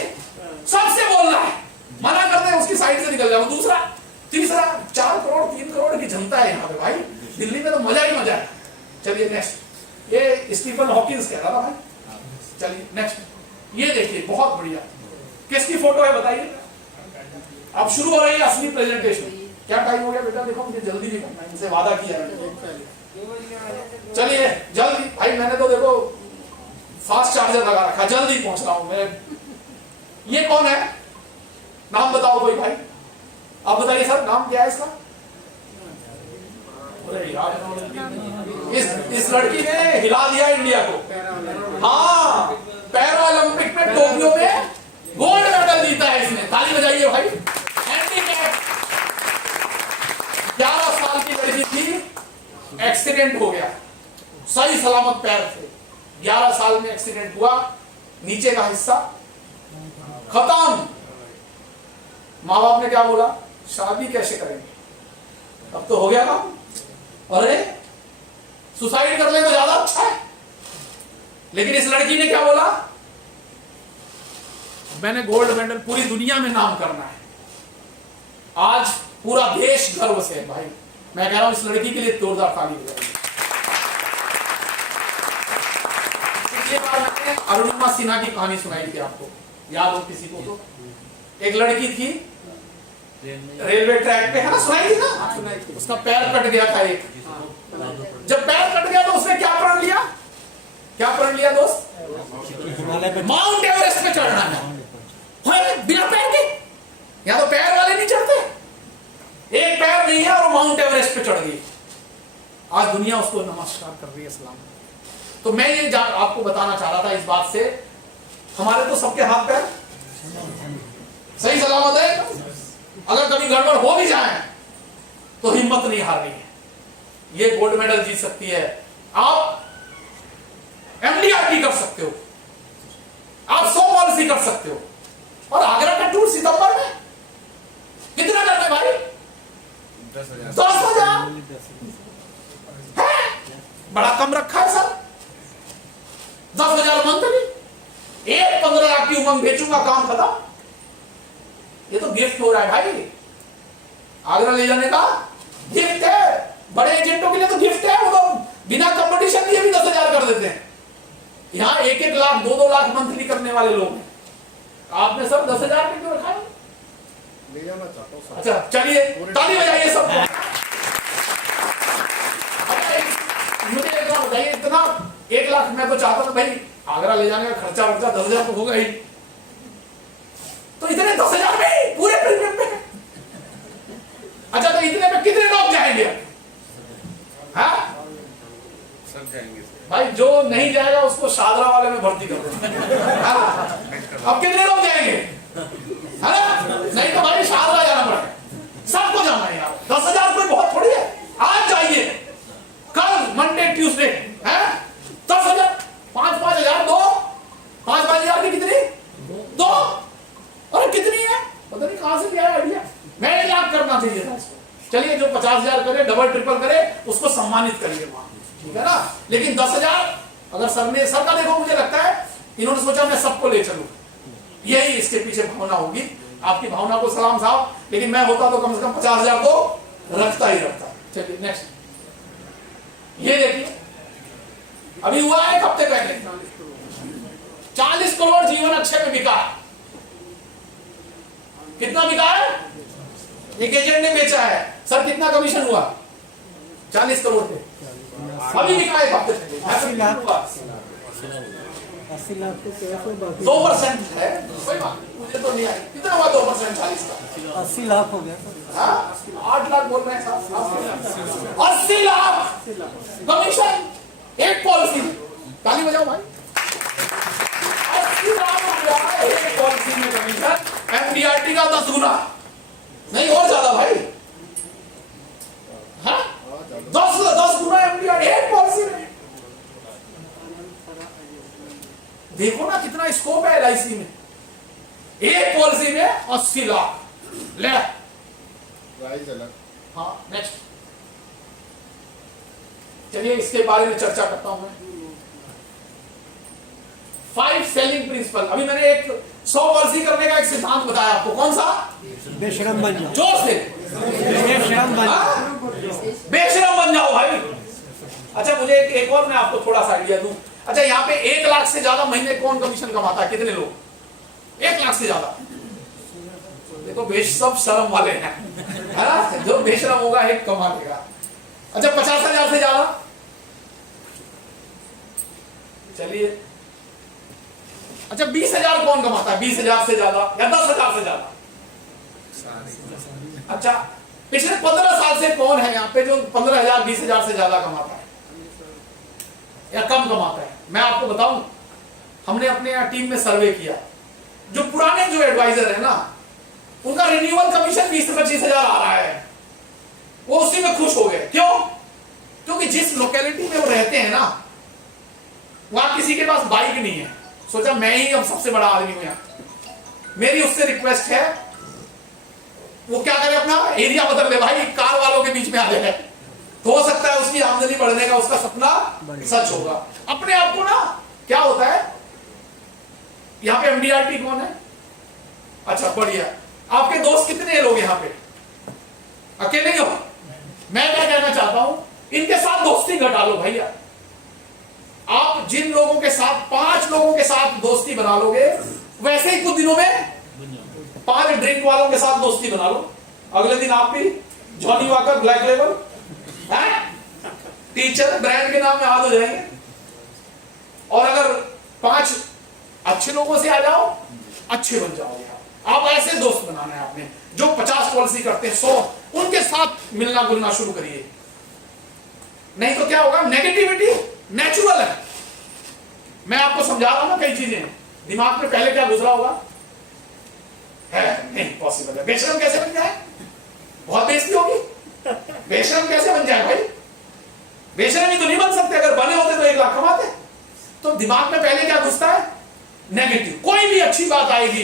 सबसे बोलना है, मना करते हैं उसकी साइड से निकल जाओ। दूसरा तीसरा 4 करोड़ 3 करोड़ की जनता है यहाँ पे भाई, दिल्ली में तो मजा ही मजा है। चलिए नेक्स्ट, ये स्टीफन हॉकिंस कह रहा था भाई। चलिए नेक्स्ट, ये देखिए बहुत बढ़िया, किसकी फोटो है बताइए? अब शुरू हो रही है असली प्रेजेंटेशन। क्या टाइम हो गया बेटा? देखो मुझे जल्दी भी करना है, इनसे वादा किया है। चलिए जल्दी भाई, मैंने तो देखो फास्ट चार्जर लगा रखा, जल्दी पहुंच रहा हूं मैं। ये कौन है? नाम बताओ कोई भाई, आप बताइए सर, नाम क्या है इसका? इस लड़की ने हिला दिया इंडिया को। हाँ, पैरा ओलंपिक में टोक्यो में गोल्ड मेडल जीता है इसने, ताली बजाइए भाई। हैंडीकैप 11 साल की लड़की थी, एक्सीडेंट हो गया, सही सलामत पैर थे, 11 साल में एक्सीडेंट हुआ, नीचे का हिस्सा खत्म। माँ बाप ने क्या बोला? शादी कैसे करेंगे, अब तो हो गया ना, अरे सुसाइड कर ले तो ज्यादा अच्छा है। लेकिन इस लड़की ने क्या बोला? मैंने गोल्ड मेडल, पूरी दुनिया में नाम करना है। आज पूरा देश गर्व से है भाई, मैं कह रहा हूं इस लड़की के लिए जोरदार ताली बजाइए। पिछली बार मैंने अरुणिमा सिन्हा की कहानी सुनाई थी आपको, याद हो किसी को? तो एक लड़की थी रेलवे ट्रैक पे, है ना, सुनाई थी ना, उसका पैर कट गया था एक। जब पैर कट गया तो उसने क्या प्रण लिया? क्या प्रण लिया दोस्त? माउंट एवरेस्ट पे चढ़ना है। बिना पैर के, या तो पैर वाले नहीं चढ़ते, एक पैर नहीं है और माउंट एवरेस्ट पे चढ़ गई। आज दुनिया उसको नमस्कार कर रही है, सलाम। तो मैं ये आपको बताना चाह रहा था इस बात से, हमारे तो सबके हाथ पैर सही सलामत है। अगर कभी गड़बड़ हो भी जाए तो हिम्मत नहीं हार रही है, ये गोल्ड मेडल जीत सकती है। आप MDRT कर सकते हो, आप 100 पॉलिसी कर सकते हो, और आगरा का टूर सितंबर में कितना करते भाई? 10,000 बड़ा कम रखा है सर, 10,000 मंथली, एक 15 लाख की उमंग बेचूंगा, काम खत्म। ये तो गिफ्ट हो रहा है भाई, आगरा ले जाने का गिफ्ट है। बड़े एजेंटों के लिए तो गिफ्ट है, वो तो बिना कंपटीशन दिए भी 10,000 कर देते हैं। यहाँ 1-1 लाख 2-2 लाख मंथली करने वाले लोग हैं। आपने सब 10,000 पे क्यों रखा है? ले जाना चाहता हूँ। अच्छा चलिए ताली बजाइए सब। मुझे एक बात बताइए, इतना 1 लाख मैं तो चाहता था भाई, आगरा ले जाने का खर्चा वर्चा 10,000 तो होगा ही, तो इतने 10,000 में पूरे प्रीमियम में। अच्छा तो इतने में कितने लोग जाएंगे? हाँ सब जाएंगे भाई, जो नहीं जाएगा उसको शादरा वाले में भर्ती करो। अब कितने लोग जाएंगे? है ना? नहीं तो भाई शादरा जाना पड़ेगा, सबको जाना है यार। 10,000 कोई बहुत थोड़ी है। आज जाइए, कल मंडे ट्यूसडे है 10,000, 5,000 दो, 5,000 की कितनी? 2। अरे कितनी है पता नहीं कहां से लिया आइडिया। मैं 1 लाख करना चाहिए था इसको। चलिए जो 50,000 करे, डबल ट्रिपल करे, उसको सम्मानित करिए वहां, ठीक है ना। लेकिन 10,000 अगर सर का देखो, मुझे लगता है इन्होंने सोचा मैं सबको ले चलूं, यही इसके पीछे भावना होगी। आपकी भावना को सलाम साहब, लेकिन मैं होता तो कम से कम 50,000 को रखता ही रखता। चलिए नेक्स्ट, ये देखिए अभी हुआ है 1 हफ्ते पहले 40 करोड़ जीवन अक्षय में बिका। कितना बिका है? एक एजेंट ने बेचा है। सर कितना कमीशन हुआ? 40 करोड़ पे अभी बिका है 1 हफ्ते पहले। 80 लाख तो कैसे बाकी 2% है, कोई बात नहीं, मुझे तो नहीं आई। कितना हुआ 2% 40 का? 80 लाख हो गया। हाँ? 8 लाख बोल रहे हैं साहब। 80 लाख कमीशन एक पॉलिसी। ताली बजाओ भाई। 80 लाख रुपया एक पॉलिसी में कमीशन, एमडीआरटी का 10 गुना, नहीं और ज्यादा भाई। हाँ? 10 गुना एमडीआरटी एक पॉलिसी में। देखो ना कितना स्कोप है एलआईसी में। एक पॉलिसी में 80 लाख ले। प्राइस अलग। हाँ नेक्स्ट, चलिए इसके बारे में चर्चा करता हूं मैं। 5 सेलिंग प्रिंसिपल। अभी मैंने एक 100 पॉलिसी करने का एक सिद्धांत बताया आपको, कौन सा? बेशरम बन जाओ। जोर से बेशरम बन हाँ? बेशरम बन जाओ भाई। अच्छा मुझे एक और मैं आपको थोड़ा सा आइडिया दूं। अच्छा यहाँ पे 1 लाख से ज्यादा महीने कौन कमीशन कमाता है? कितने लोग? 1 लाख से ज्यादा। देखो सब शर्म वाले हैं, है ना? जो बेशरम होगा एक कमा लेगा। अच्छा 50,000 से ज्यादा, चलिए। अच्छा 20,000 कौन कमाता है? 20,000 से ज्यादा या 10,000 से ज्यादा? अच्छा पिछले 15 साल से कौन है यहाँ पे जो 15,000 20,000 से ज्यादा कमाता है या कम कमाता है? मैं आपको बताऊं, हमने अपने यहाँ टीम में सर्वे किया। जो पुराने जो एडवाइजर है ना, उनका रिन्यूअल कमीशन 20 से 25,000 आ रहा है। वो उसी में खुश हो गए। क्यों? क्योंकि जिस लोकेलिटी में वो रहते हैं ना, वहां किसी के पास बाइक नहीं है। सोचा मैं ही अब सबसे बड़ा आदमी हूं यहाँ। मेरी उससे रिक्वेस्ट है, वो क्या करे, अपना एरिया बदल ले भाई, कार वालों के बीच में आ जाए। तो हो सकता है उसकी आमदनी बढ़ने का उसका सपना सच होगा। अपने आप को ना, क्या होता है यहाँ पे एमडीआरटी कौन है? अच्छा बढ़िया। आपके दोस्त कितने लोग यहाँ पे? अकेले हो? मैं क्या कहना चाहता हूं, इनके साथ दोस्ती घटा लो भैया। आप जिन लोगों के साथ 5 लोगों के साथ दोस्ती बना लोगे, वैसे ही कुछ दिनों में 5 ड्रिंक वालों के साथ दोस्ती बना लो। अगले दिन आप भी Johnny walker, black level, teacher brand के नाम में याद हो जाएंगे। और अगर 5 अच्छे लोगों से आ जाओ, अच्छे बन जाओगे। आप ऐसे दोस्त बनाना है आपने जो 50 पॉलिसी करते हैं, 100, उनके साथ मिलना जुलना शुरू करिए। नहीं तो क्या होगा, नेगेटिविटी नेचुरल है। मैं आपको समझा रहा हूं ना कई चीजें, दिमाग में पहले क्या गुजरा होगा, है नहीं पॉसिबल है। बेशरम कैसे बन जाए? बहुत बेइज्जती होगी। बेशरम कैसे बन जाए भाई? बेशरम ही तो नहीं बन सकते। अगर बने होते तो 1 लाख कमाते। तो दिमाग में पहले क्या घुसता है? नेगेटिव। कोई भी अच्छी बात आएगी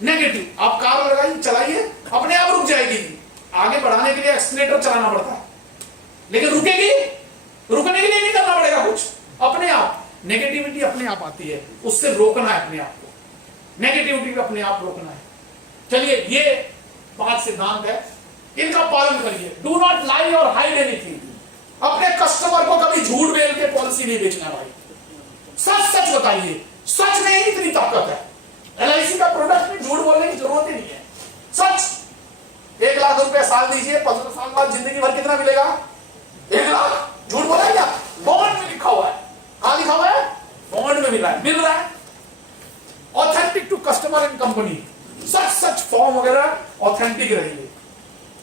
नेगेटिव। आप कार लगाइए, चलाइए, अपने आप रुक जाएगी। आगे बढ़ाने के लिए एक्सीलरेटर चलाना पड़ता है, लेकिन रुकेगी, रुकने के लिए नहीं करना पड़ेगा कुछ, अपने आप। नेगेटिविटी अपने आप आती है, उससे रोकना है अपने आप को। नेगेटिविटी को अपने आप रोकना है। चलिए ये 5 सिद्धांत है। इनका पालन करिए। डू नॉट लाई और हाइड एनीथिंग। अपने कस्टमर को कभी झूठ बोल के पॉलिसी नहीं बेचना भाई, सच सच बताइए। सच में ही इतनी ताकत है। LIC का प्रोडक्ट में झूठ बोलने की जरूरत ही नहीं है। सच। 1 लाख रुपए साल दीजिए, 15 साल बाद जिंदगी भर कितना मिलेगा? 1 लाख। झूठ बोला है क्या? बॉन्ड में लिखा हुआ है। कहां लिखा हुआ है? बॉन्ड में मिल रहा है। Authentic to customer and company. सच सच फॉर्म वगैरह ऑथेंटिक रहेंगे।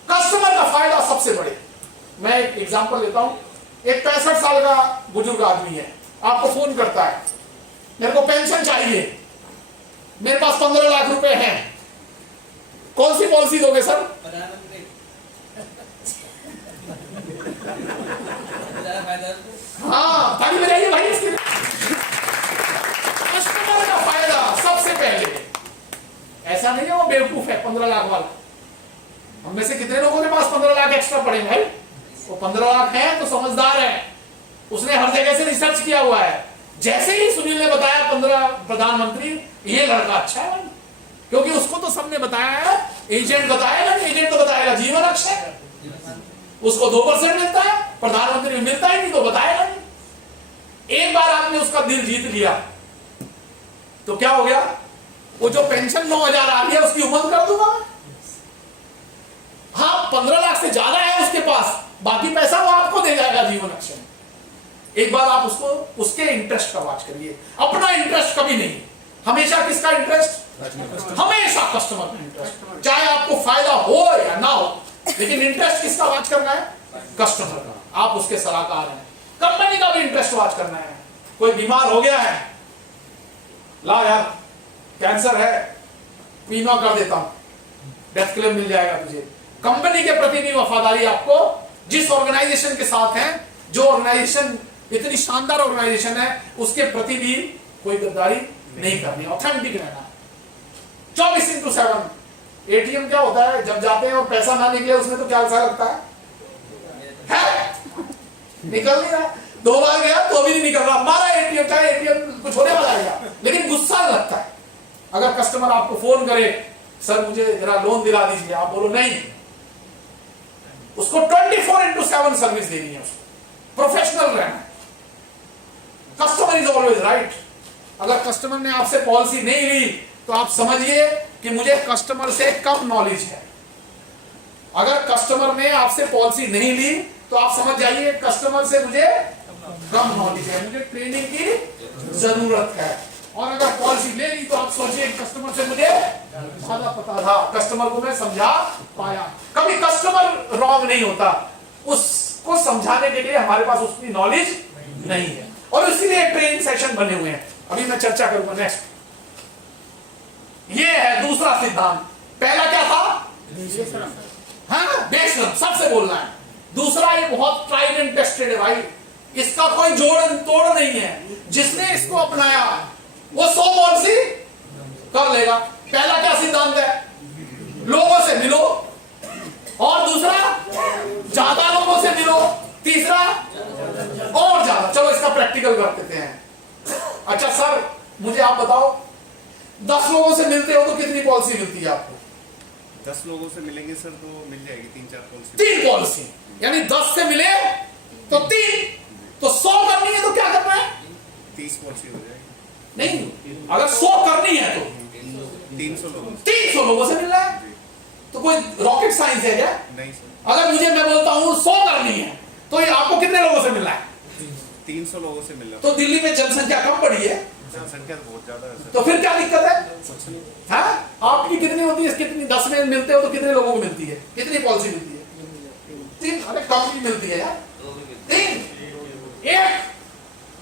कस्टमर का फायदा सबसे बड़े। मैं एक एग्जांपल लेता हूं। एक 65 साल का बुजुर्ग आदमी है, आपको फोन करता है, मेरे को पेंशन चाहिए, मेरे पास 15 लाख रुपए हैं, कौन सी पॉलिसी दोगे सर? हाँ, ताली बजाइए भाई इसके लिए। कस्टमर का फायदा सबसे पहले। ऐसा नहीं है वो बेवकूफ है 15 लाख वाला। हम में से कितने लोगों के पास 15 लाख एक्स्ट्रा पड़े भाई? वो 15 लाख है तो समझदार है, उसने हर जगह से रिसर्च किया हुआ है। जैसे ही सुनील ने बताया 15 प्रधानमंत्री, ये लड़का अच्छा है, क्योंकि उसको तो सबने बताया है। एजेंट बताएगा, एजेंट तो बताएगा जीवन रक्षा है, उसको 2% मिलता है, प्रधानमंत्री में मिलता ही नहीं तो बताएगा नहीं। एक बार आपने उसका दिल जीत लिया तो क्या हो गया? वो जो पेंशन 9,000 आ रही है उसकी उम्र कर दूंगा। हाँ, 15 लाख से ज्यादा है उसके पास, बाकी पैसा वो आपको दे जाएगा जीवन रक्षा। एक बार आप उसको उसके इंटरेस्ट का वॉच करिए। अपना इंटरेस्ट कभी नहीं, हमेशा किसका इंटरेस्ट? हमेशा कस्टमर का इंटरेस्ट। चाहे आपको फायदा हो या ना हो, लेकिन इंटरेस्ट किसका वॉच करना है? कस्टमर का। आप उसके सलाहकार हैं। कंपनी का भी इंटरेस्ट वॉच करना है। कोई बीमार हो गया है, ला यार कैंसर है, बीमा कर देता हूं, डेथ क्लेम मिल जाएगा तुझे। कंपनी के प्रति भी वफादारी आपको, जिस ऑर्गेनाइजेशन के साथ है, जो ऑर्गेनाइजेशन इतनी शानदार ऑर्गेनाइजेशन है, उसके प्रति भी कोई गद्दारी नहीं करनी, ऑथेंटिक रहना। 24/7। एटीएम क्या होता है? जब जाते हैं और पैसा ना निकले उसमें तो क्या अच्छा लगता है? निकल नहीं रहा। 2 बार गया तो भी नहीं निकल रहा। हमारा एटीएम, चाहे एटीएम कुछ होने वाला है, लेकिन गुस्सा लगता है। अगर कस्टमर आपको फोन करे, सर मुझे जरा लोन दिला दीजिए, आप बोलो नहीं, उसको 24/7 सर्विस देनी है, उसको प्रोफेशनल रहना है। Customer is always right. अगर कस्टमर ने आपसे पॉलिसी नहीं ली तो आप समझिए कि मुझे कस्टमर से कम नॉलेज है। अगर कस्टमर ने आपसे पॉलिसी नहीं ली तो आप समझ जाइए कस्टमर से मुझे कम नॉलेज है, मुझे ट्रेनिंग की जरूरत है। और अगर पॉलिसी ले ली तो आप सोचिए कस्टमर से मुझे ज्यादा पता था, कस्टमर को मैं समझा पाया। कभी कस्टमर रॉन्ग नहीं होता, उसको समझाने के लिए हमारे पास उसकी नॉलेज नहीं है, और इसीलिए ट्रेनिंग सेशन बने हुए हैं। अभी मैं चर्चा करूंगा नेक्स्ट। ये है दूसरा सिद्धांत। पहला क्या था? हाँ, बेशर्म, सबसे बोलना है। दूसरा, ये बहुत ट्राइड एंड टेस्टेड है भाई, इसका कोई जोड़ तोड़ नहीं है। जिसने इसको अपनाया वो 100 पॉलिसी कर लेगा। पहला क्या सिद्धांत है? लोगों से मिलो, और दूसरा ज्यादा लोगों से मिलो, तीसरा और ज्यादा। चलो इसका प्रैक्टिकल कर देते हैं। अच्छा सर, मुझे आप बताओ, 10 लोगों से मिलते हो तो कितनी पॉलिसी मिलती है आपको? 10 लोगों से मिलेंगे सर तो मिल जाएगी 3-4 पॉलिसी। 3 पॉलिसी, यानी 10 से मिले तो 3, तो 100 करनी है तो क्या करना है? 30 पॉलिसी हो जाएगी। नहीं, अगर 100 करनी है तो 300 लोगों से मिलना है, तो कोई रॉकेट साइंस है क्या? नहीं सर। अगर मैं बोलता हूं 100 करनी है तो ये आपको कितने लोगों से मिलना है? 300 लोगों से मिलना। तो दिल्ली में जनसंख्या कम पड़ी है, जनसंख्या बहुत ज्यादा है सर। तो फिर क्या दिक्कत है? हाँ, आपकी कितनी होती है? कितनी 10 में मिलते हो तो कितने लोगों को मिलती है? कितनी पॉलिसी मिलती है? 3। अरे कम ही मिलती है यार, 3। 1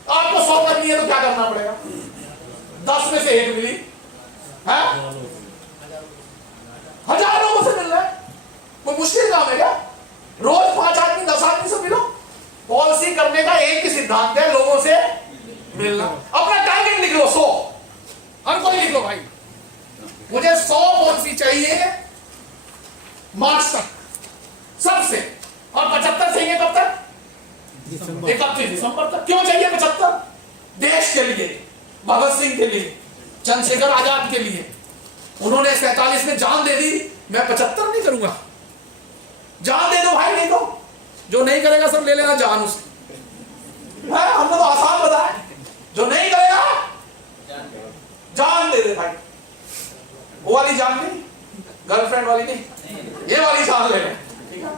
आपको 100 करनी है तो क्या करना पड़ेगा? 10 में से 1 मिली, है 1000 लोगों से मिल रहा है। कोई मुश्किल काम है क्या? रोज 5 आदमी 10 आदमी से मिलो। पॉलिसी करने का एक ही सिद्धांत है, लोगों से मिलना। अपना टारगेट लिख लो 100, हर कोई लिख लो भाई, मुझे 100 पॉलिसी चाहिए मार्च तक सबसे, और 75 चाहिए कब तक? 31 दिसंबर तक। क्यों चाहिए 75? देश के लिए, भगत सिंह के लिए, चंद्रशेखर आजाद के लिए। उन्होंने 47 में जान दे दी, मैं 75 नहीं करूंगा। नहीं करेगा सर ले लेना जान उसकी, है हमने तो आसान बताया। जो नहीं करेगा जान दे दे भाई, वो वाली जान नहीं, गर्लफ्रेंड वाली नहीं, ये वाली जान ले ले, ठीक है।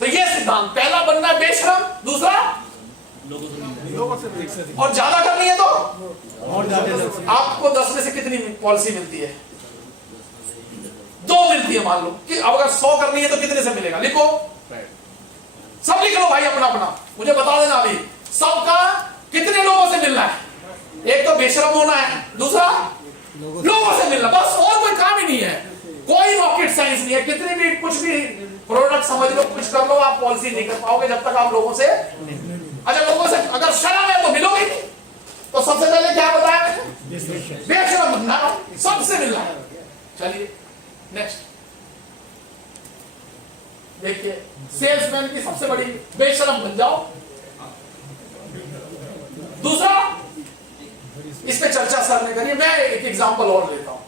तो ये सिद्धांत, पहला बनना है बेशरम, दूसरा और ज्यादा करनी है तो और ज्यादा आपको 10 में से कितनी पॉलिसी मिलती है? 2 मिलती है मान लो कि अब अगर 100 करनी है तो कितने से मिलेगा? लिखो, सब लिख लो भाई अपना अपना, मुझे बता देना अभी सबका कितने लोगों से मिलना है। एक तो बेशरम होना है, दूसरा लोगों से मिलना, बस और कोई काम ही नहीं है, कोई रॉकेट साइंस नहीं है। कितने भी कुछ भी प्रोडक्ट समझ लो, कुछ कर लो, आप पॉलिसी नहीं कर पाओगे जब तक आप लोगों से, अच्छा लोगों से अगर शर्म है तो मिलोगे नहीं। तो सबसे पहले क्या बताया मैंने? बेशरम बनना, सबसे मिलना है। चलिए नेक्स्ट देखिए, सेल्समैन की सबसे बड़ी बेशरम बन जाओ। दूसरा, इस पे चर्चा सर ने करी, मैं एक एग्जांपल और लेता हूं।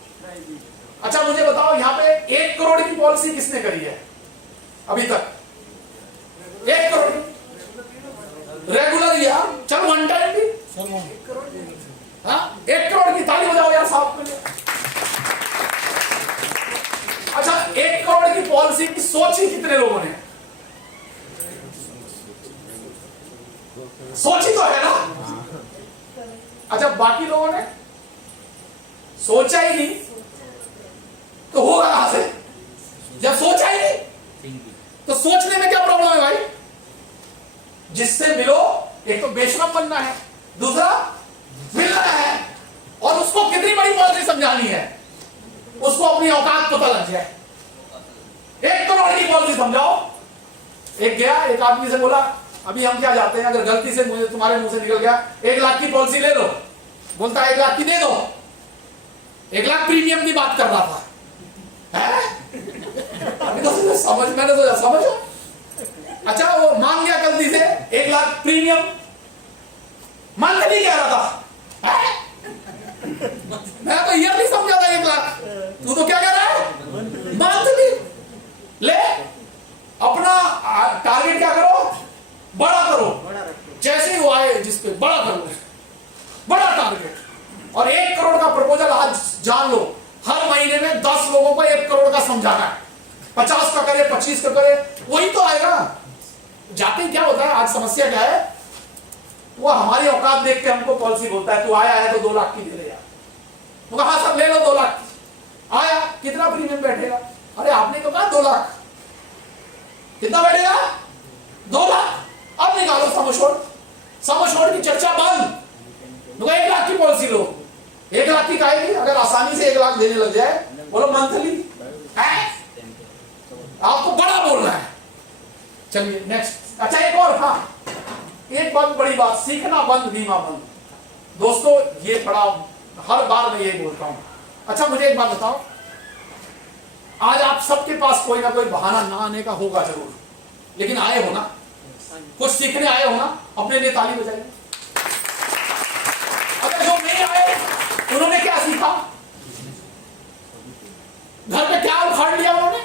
अच्छा मुझे बताओ, यहां पे 1 करोड़ की पॉलिसी किसने करी है अभी तक? 1 करोड़ रेगुलर या चल वन टाइम भी, हाँ 1 करोड़ की ताली बजाओ यार साहब के लिए। अच्छा 1 करोड़ की पॉलिसी की सोची कितने लोगों ने? सोची तो है ना? अच्छा बाकी लोगों ने सोचा ही नहीं तो होगा कहां से? जब सोचा ही नहीं तो सोचने में क्या प्रॉब्लम है भाई? जिससे मिलो, एक तो बेशरम बनना है, दूसरा मिलना है, और उसको कितनी बड़ी पॉलिसी समझानी है, उसको अपनी औकात पता लग जाए। 1 करोड़ की पॉलिसी समझाओ। एक गया, एक आदमी से बोला अभी हम क्या जाते हैं, अगर गलती से मुझे तुम्हारे मुंह से निकल गया 1 लाख की पॉलिसी ले लो, बोलता है 1 लाख की दे दो, 1 लाख प्रीमियम की बात कर रहा था, है? तो समझ, मैंने तो समझ। अच्छा वो मांग गया गलती से 1 लाख प्रीमियम, मंथली कह रहा था, है? मैं तो ईयरली समझा था 1 लाख, तू तो क्या कह रहा है मंथली। ले अपना टारगेट क्या करो, बड़ा करो, जैसे ही वो आए जिसपे बड़ा करो, बड़ा टारगेट। और 1 करोड़ का प्रपोजल आज जान लो, हर महीने में 10 लोगों को 1 करोड़ का समझाना है, 50 का करे, 25 का करे, वही तो आएगा। जाते ही क्या होता है, आज समस्या क्या है, वो हमारी औकात देख के हमको पॉलिसी बोलता है तू आया है तो 2 लाख की दे दे यार। तो कहा सर ले लो 2 लाख की। आया, कितना प्रीमियम बैठेगा? अरे आपने तो कहा 2 लाख, कितना बैठेगा? 2 लाख। अब निकालो समझोड़ की चर्चा बंद। 1 लाख की पॉलिसी लो, 1 लाख की काएगी, अगर आसानी से 1 लाख देने लग जाए, बोलो मंथली है, आपको बड़ा बोलना है। चलिए नेक्स्ट। अच्छा एक और, हाँ एक बहुत बड़ी बात, सीखना बंद बीमा बंद। दोस्तों ये बड़ा, हर बार मैं ये बोलता हूं। अच्छा मुझे एक बात बताओ, आज आप सबके पास कोई ना कोई बहाना ना आने का होगा जरूर, लेकिन आए हो ना, कुछ सीखने आए हो ना, अपने लिए ताली बजाइए। अगर जो नहीं आए उन्होंने क्या सीखा? घर पे क्या उखाड़ लिया उन्होंने?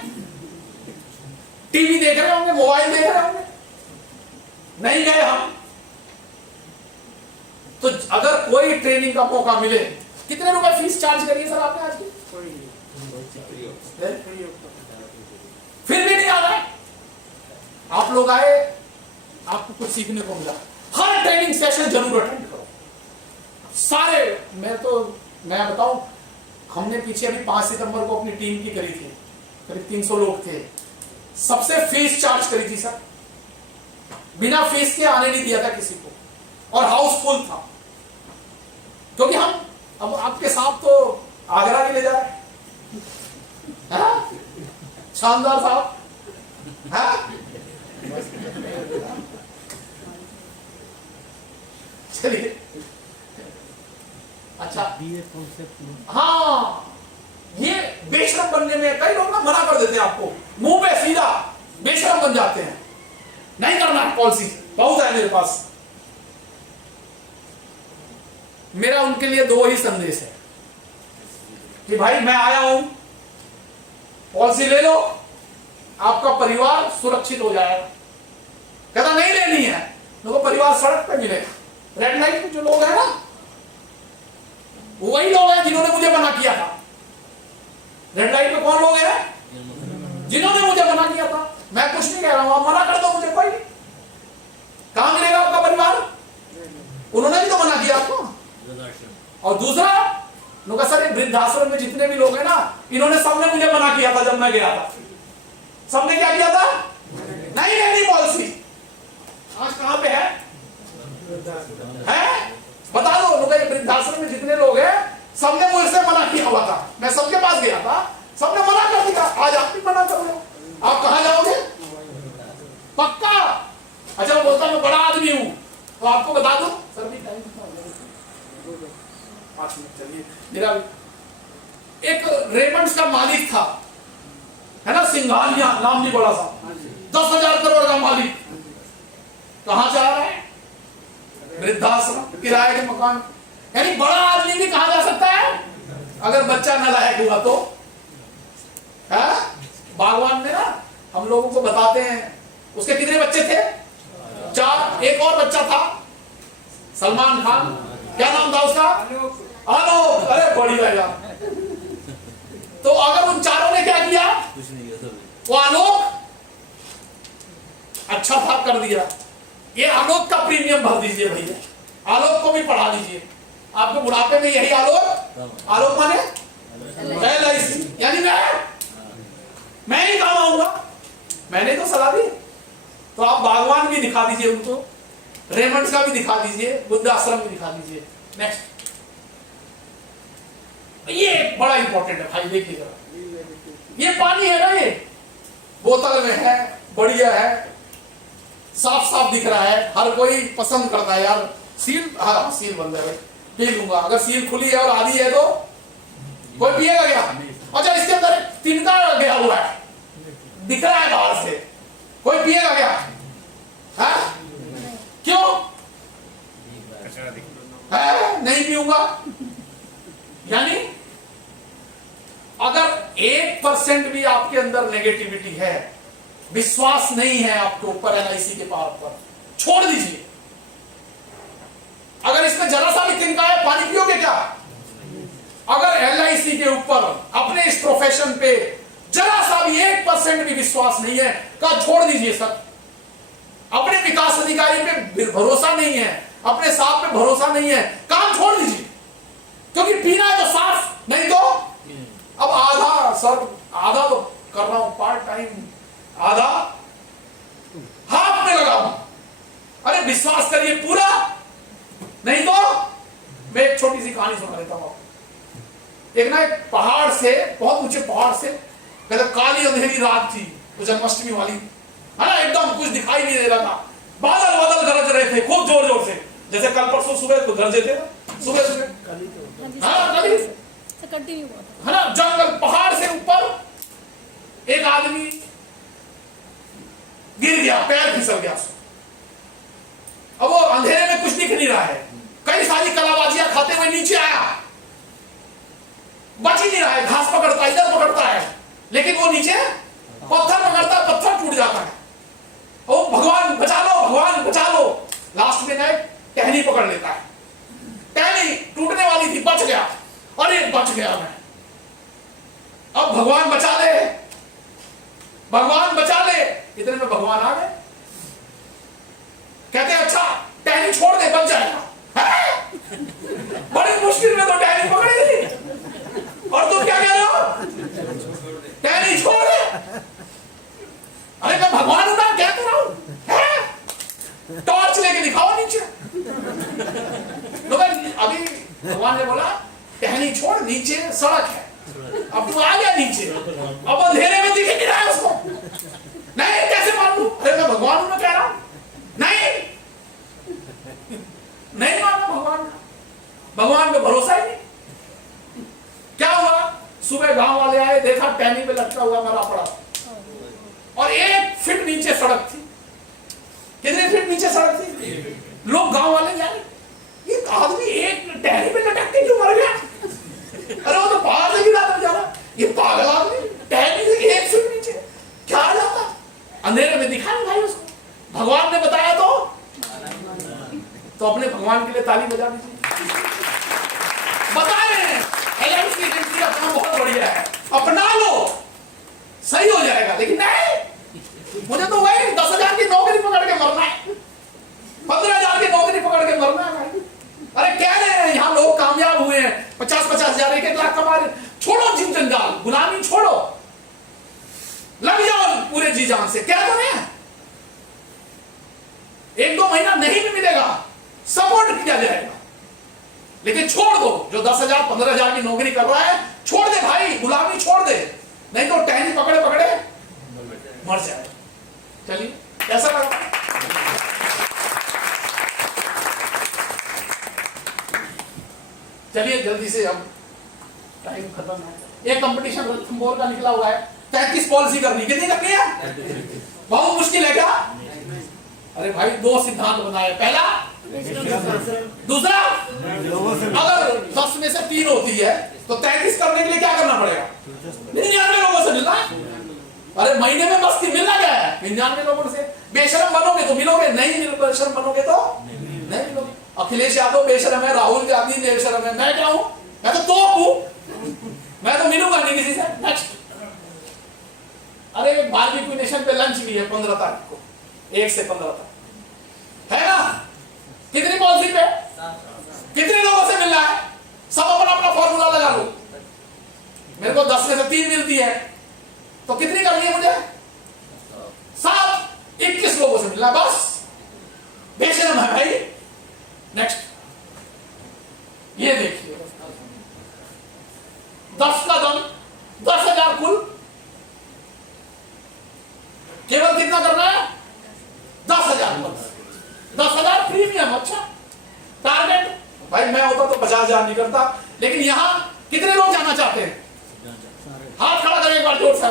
टीवी देख रहे होंगे, मोबाइल देख रहे होंगे, नहीं गए हम। तो अगर कोई ट्रेनिंग का मौका मिले, कितने रुपए फीस चार्ज करिए सर आपने आज की? फिर भी नहीं आ रहा है। आप लोग आए, आपको कुछ सीखने को मिला, हर ट्रेनिंग सेशन जरूर अटेंड करो सारे। मैं बताऊं, हमने पीछे अभी 5 सितंबर को अपनी टीम की करी थी, करीब 300 लोग थे, सबसे फीस चार्ज करी थी सर, बिना फीस के आने नहीं दिया था किसी को, और हाउसफुल था। क्योंकि हम अब आपके साथ तो आगरा भी ले जा रहे, शानदार साहब, चलिए अच्छा। हाँ ये बेशरम बनने में कई लोग ना मना कर देते हैं आपको, मुंह पे सीधा बेशरम बन जाते हैं, नहीं करना है पॉलिसी। बहुत है मेरे पास, मेरा उनके लिए 2 ही संदेश है कि भाई मैं आया हूं, पॉलिसी ले लो, आपका परिवार सुरक्षित हो जाएगा। कहता नहीं लेनी है, तो परिवार सड़क पे मिले। रेड लाइट पे जो लोग हैं ना, वही लोग हैं जिन्होंने मुझे मना किया था। रेड लाइट पे कौन लोग हैं? जिन्होंने मुझे मना किया था। मैं कुछ नहीं कह रहा हूं, आप मना कर दो मुझे, कोई नहीं। कहां मिलेगा आपका परिवार? उन्होंने भी तो मना किया आपको। और दूसरा लोग, सर ये वृद्धाश्रम में जितने भी लोग हैं ना, इन्होंने सबने मुझे मना किया था जब मैं गया था। सबने क्या किया था? नहीं लेनी पॉलिसी। आज कहां पे है? बता दो लोग, ये वृद्धाश्रम में जितने लोग हैं सबने मुझसे मना किया हुआ था। मैं सबके पास गया था, सबने मना कर दिया। आज आप भी मना कर रहे हो। आप कहां जाओगे? पक्का? अच्छा वो बोलता मैं बड़ा आदमी हूं, तो आपको बता दो सर भी टाइम कितना हो गया? 5 मिनट चलिए। मेरा एक रेमंड्स का मालिक था, है ना, सिंघानिया नाम नहीं बड़ा सा, 10,000 करोड़ का मालिक। कहां जा रहा है? वृद्धाश्रम, किराए के मकान। यानी बड़ा आदमी भी कहा जा सकता है अगर बच्चा नालायक हुआ तो। है बागवान में ना हम लोगों को बताते हैं, उसके कितने बच्चे थे? 4। एक और बच्चा था सलमान खान, क्या नाम था उसका? आलोक। अरे बढ़िया यार। तो अगर उन चारों ने क्या किया? वो आलोक अच्छा था, कर दिया। ये आलोक का प्रीमियम भर दीजिए भैया, आलोक को भी पढ़ा दीजिए। आपके बुढ़ापे में यही आलोक, आलोक माने LIC, यानी मैं ही काम आऊंगा। मैंने तो सलाह दी। तो आप बागवान भी दिखा दीजिए उनको, रेमंड्स का भी दिखा दीजिए, बुद्ध आश्रम भी दिखा दीजिए। नेक्स्ट, ये बड़ा इंपॉर्टेंट है भाई, देखिए जरा। ये पानी है ना, ये बोतल में है, बढ़िया है, साफ साफ दिख रहा है, हर कोई पसंद करता है यार। सील, हाँ सील बंद है भाई, पी लूंगा। अगर सील खुली है और आधी है तो कोई पिएगा क्या? अच्छा इसके अंदर एक तिनका गया हुआ है, दिख रहा है बाहर से, कोई पिएगा क्या? है? क्यों? है? नहीं पीऊंगा। यानी अगर 1% भी आपके अंदर नेगेटिविटी है, विश्वास नहीं है आपके ऊपर LIC के पावर पर, छोड़ दीजिए। अगर इसमें जरा सा भी तिनका है, पानी पियोगे क्या? अगर LIC के ऊपर अपने इस प्रोफेशन पे जरा सा भी 1% भी विश्वास नहीं है, का छोड़ दीजिए सर। अपने विकास अधिकारी पे भरोसा नहीं है, अपने साथ पे भरोसा नहीं है, काम छोड़ दीजिए। क्योंकि पीना है तो साफ, नहीं तो अब आधा सर, आधा तो कर रहा हूं पार्ट टाइम, आधा हाथ में लगाऊं। अरे विश्वास करिए पूरा, नहीं तो मैं एक छोटी सी कहानी सुना देता हूं। एक ना एक पहाड़ से, बहुत ऊंचे पहाड़ से, मतलब काली अंधेरी रात थी, तो जन्माष्टमी वाली, है ना, एकदम कुछ दिखाई नहीं दे रहा था। बादल बादल गरज रहे थे खूब जोर जोर से, जैसे कल परसों सुबह को गरजे थे ना, सुबह सुबह। हाँ कल है ना, जंगल, पहाड़ से ऊपर एक आदमी गिर गया, पैर फिसल गया। अब वो अंधेरे में कुछ दिख नहीं रहा है, कई सारी कलाबाजियां खाते हुए नीचे आया, बच ही नहीं रहा है, घास पकड़ता है, इधर पकड़ता है, लेकिन वो नीचे पत्थर पकड़ता है, पत्थर टूट जाता है। ओ भगवान बचा लो, भगवान बचा लो। लास्ट में ना टहनी पकड़ लेता है, टहनी टूटने वाली थी, बच गया। अरे बच गया मैं, अब भगवान बचा ले, भगवान बचा ले। इतने में भगवान आ गए, कहते अच्छा टहनी छोड़ दे, बच जाएगा। बड़ी मुश्किल में तो टहनी पकड़ी थी, और तुम क्या कह रहे हो? टहनी छोड़ दे। अरे मैं भगवान हूं ना, क्या कर रहा हूं? टॉर्च लेके दिखाओ नीचे। अभी भगवान ने बोला टहनी छोड़, नीचे सड़क है। अब तू आ गया नीचे, अब अंधेरे में दिख नहीं रहा है उसको। नहीं कैसे मान लूं? अरे मैं भगवान हूं, मैं कह रहा हूं। नहीं माना भगवान का, भगवान पे भरोसा ही नहीं। क्या हुआ? सुबह गांव वाले आए, देखा टहनी पे लटका हुआ मरा पड़ा, और 1 फीट नीचे सड़क थी। कितने फीट नीचे सड़क थी? लोग गांव वाले जाने, ये आदमी एक टहनी पे लटक के क्यों मर गया? अरे वो तो पहाड़ से गिरा था बेचारा, ये पागल आदमी टहनी से 1 फीट नीचे क्या जाता ताली बजा दीजिए। बताएं एलआईसी की एजेंसी का काम बहुत बढ़िया है, अपना लो, सही हो जाएगा। लेकिन नहीं, मुझे तो वही 10,000 की नौकरी पकड़ के मरना है, 15,000 की नौकरी पकड़ के मरना है भाई। अरे कह रहे हैं यहाँ लोग कामयाब हुए हैं, 50-50 हजार 1-1 लाख कमा रहे। छोड़ो जीव जंजाल, गुलामी छोड़ो, लग जाओ पूरे जी जान से। क्या करें, 1-2 महीना नहीं भी मिलेगा, सपोर्ट किया जाएगा, लेकिन छोड़ दो। जो 10,000-15,000 की नौकरी कर रहा है छोड़ दे भाई, गुलामी छोड़ दे, नहीं तो टहनी पकड़े पकड़े मर जाए। चलिए, कैसा लगा? चलिए जल्दी से, अब टाइम खत्म है। एक कंपटीशन रणथंभौर का निकला हुआ है, 33 पॉलिसी करनी। कितनी करनी है? बहुत मुश्किल है क्या? अरे भाई 2 सिद्धांत बनाए, पहला, दूसरा। अगर 10 में से 3 होती है तो 33 करने के लिए क्या करना पड़ेगा? 99 लोगों से मिलना। अरे महीने में मस्ती मिलना क्या है? 99 लोगों से। बेशरम बनोगे तो मिलोगे, नहीं बेशरम बनोगे तो नहीं मिलोगे। अखिलेश यादव बेशरम है, राहुल गांधी बेशरम है, मैं क्या हूं? मैं तो हूं, मैं तो मिलूंगा नहीं किसी से। नेक्स्ट, अरे बारहवीं नेशन पे लंच भी है 15 तारीख को, 1 से 15 तक है ना? कितनी पॉलिसी पे, कितने लोगों से मिलना है? सब अपना अपना फॉर्मूला लगा लो। मेरे को 10 में से 3 मिलती है तो कितनी करनी है मुझे? 7, 21 लोगों से मिलना, बस। बेशरम है भाई। नेक्स्ट, ये देखिए, 10 का दम, 10,000 कुल, केवल कितना करना है? 10,000, 10,000 प्रीमियम। अच्छा, टारगेट भाई मैं होता तो 50,000 नहीं करता, लेकिन यहां कितने लोग जाना चाहते हैं? हाथ खड़ा करें एक बार जोर से।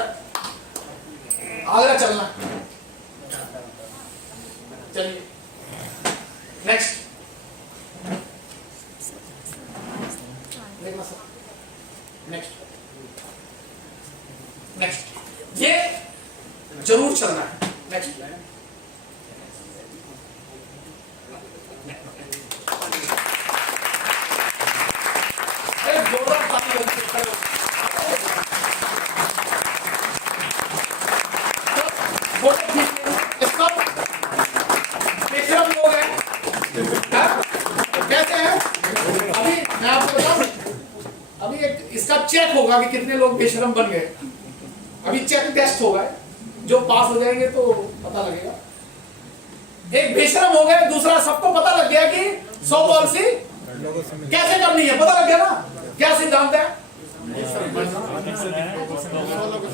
आगरा चलना, चलिए। नेक्स्ट, नेक्स्ट, नेक्स्ट, ये जरूर चलना है। नेक्स्ट, बेशरम लोग हैं, कैसे हैं? अभी मैं आपको बताऊं, अभी एक इसका चेक होगा कि कितने लोग बेशरम बन गए। अभी चेक टेस्ट होगा, जो पास हो जाएंगे तो पता लगेगा। एक बेशरम हो गए, दूसरा सबको पता लग गया कि 100 पॉलिसी कैसे करनी है, पता लग गया ना? क्या सिद्धांत है?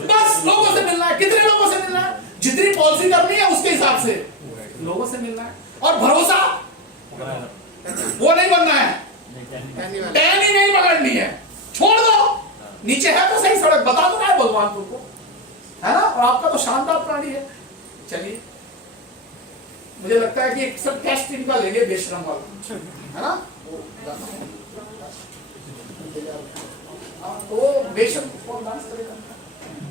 बस लोगों से मिलना है। कितने लोगों से मिलना है? जितनी पॉलिसी करनी है उसके हिसाब से लोगों से मिलना है। और भरोसा वो नहीं बनना है, टहनी नहीं पकड़नी है, छोड़ दो। नीचे है तो सही सड़क, बता दो ना भगवान तुमको, है ना? और आपका तो शानदार प्राणी है। चलिए, मुझे लगता है कि सब टेस्ट इनका लेंगे बेशरम वाला, है ना? तो बेशरम कौन डांस करेगा?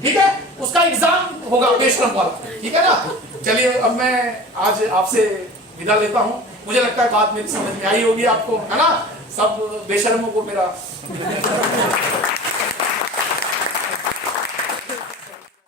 ठीक है, उसका एग्जाम होगा बेशरम वाला, ठीक है ना? चलिए, अब मैं आज आपसे विदा लेता हूँ। मुझे लगता है बात मेरी समझ में आई होगी आपको, है ना? सब बेशर्मों को मेरा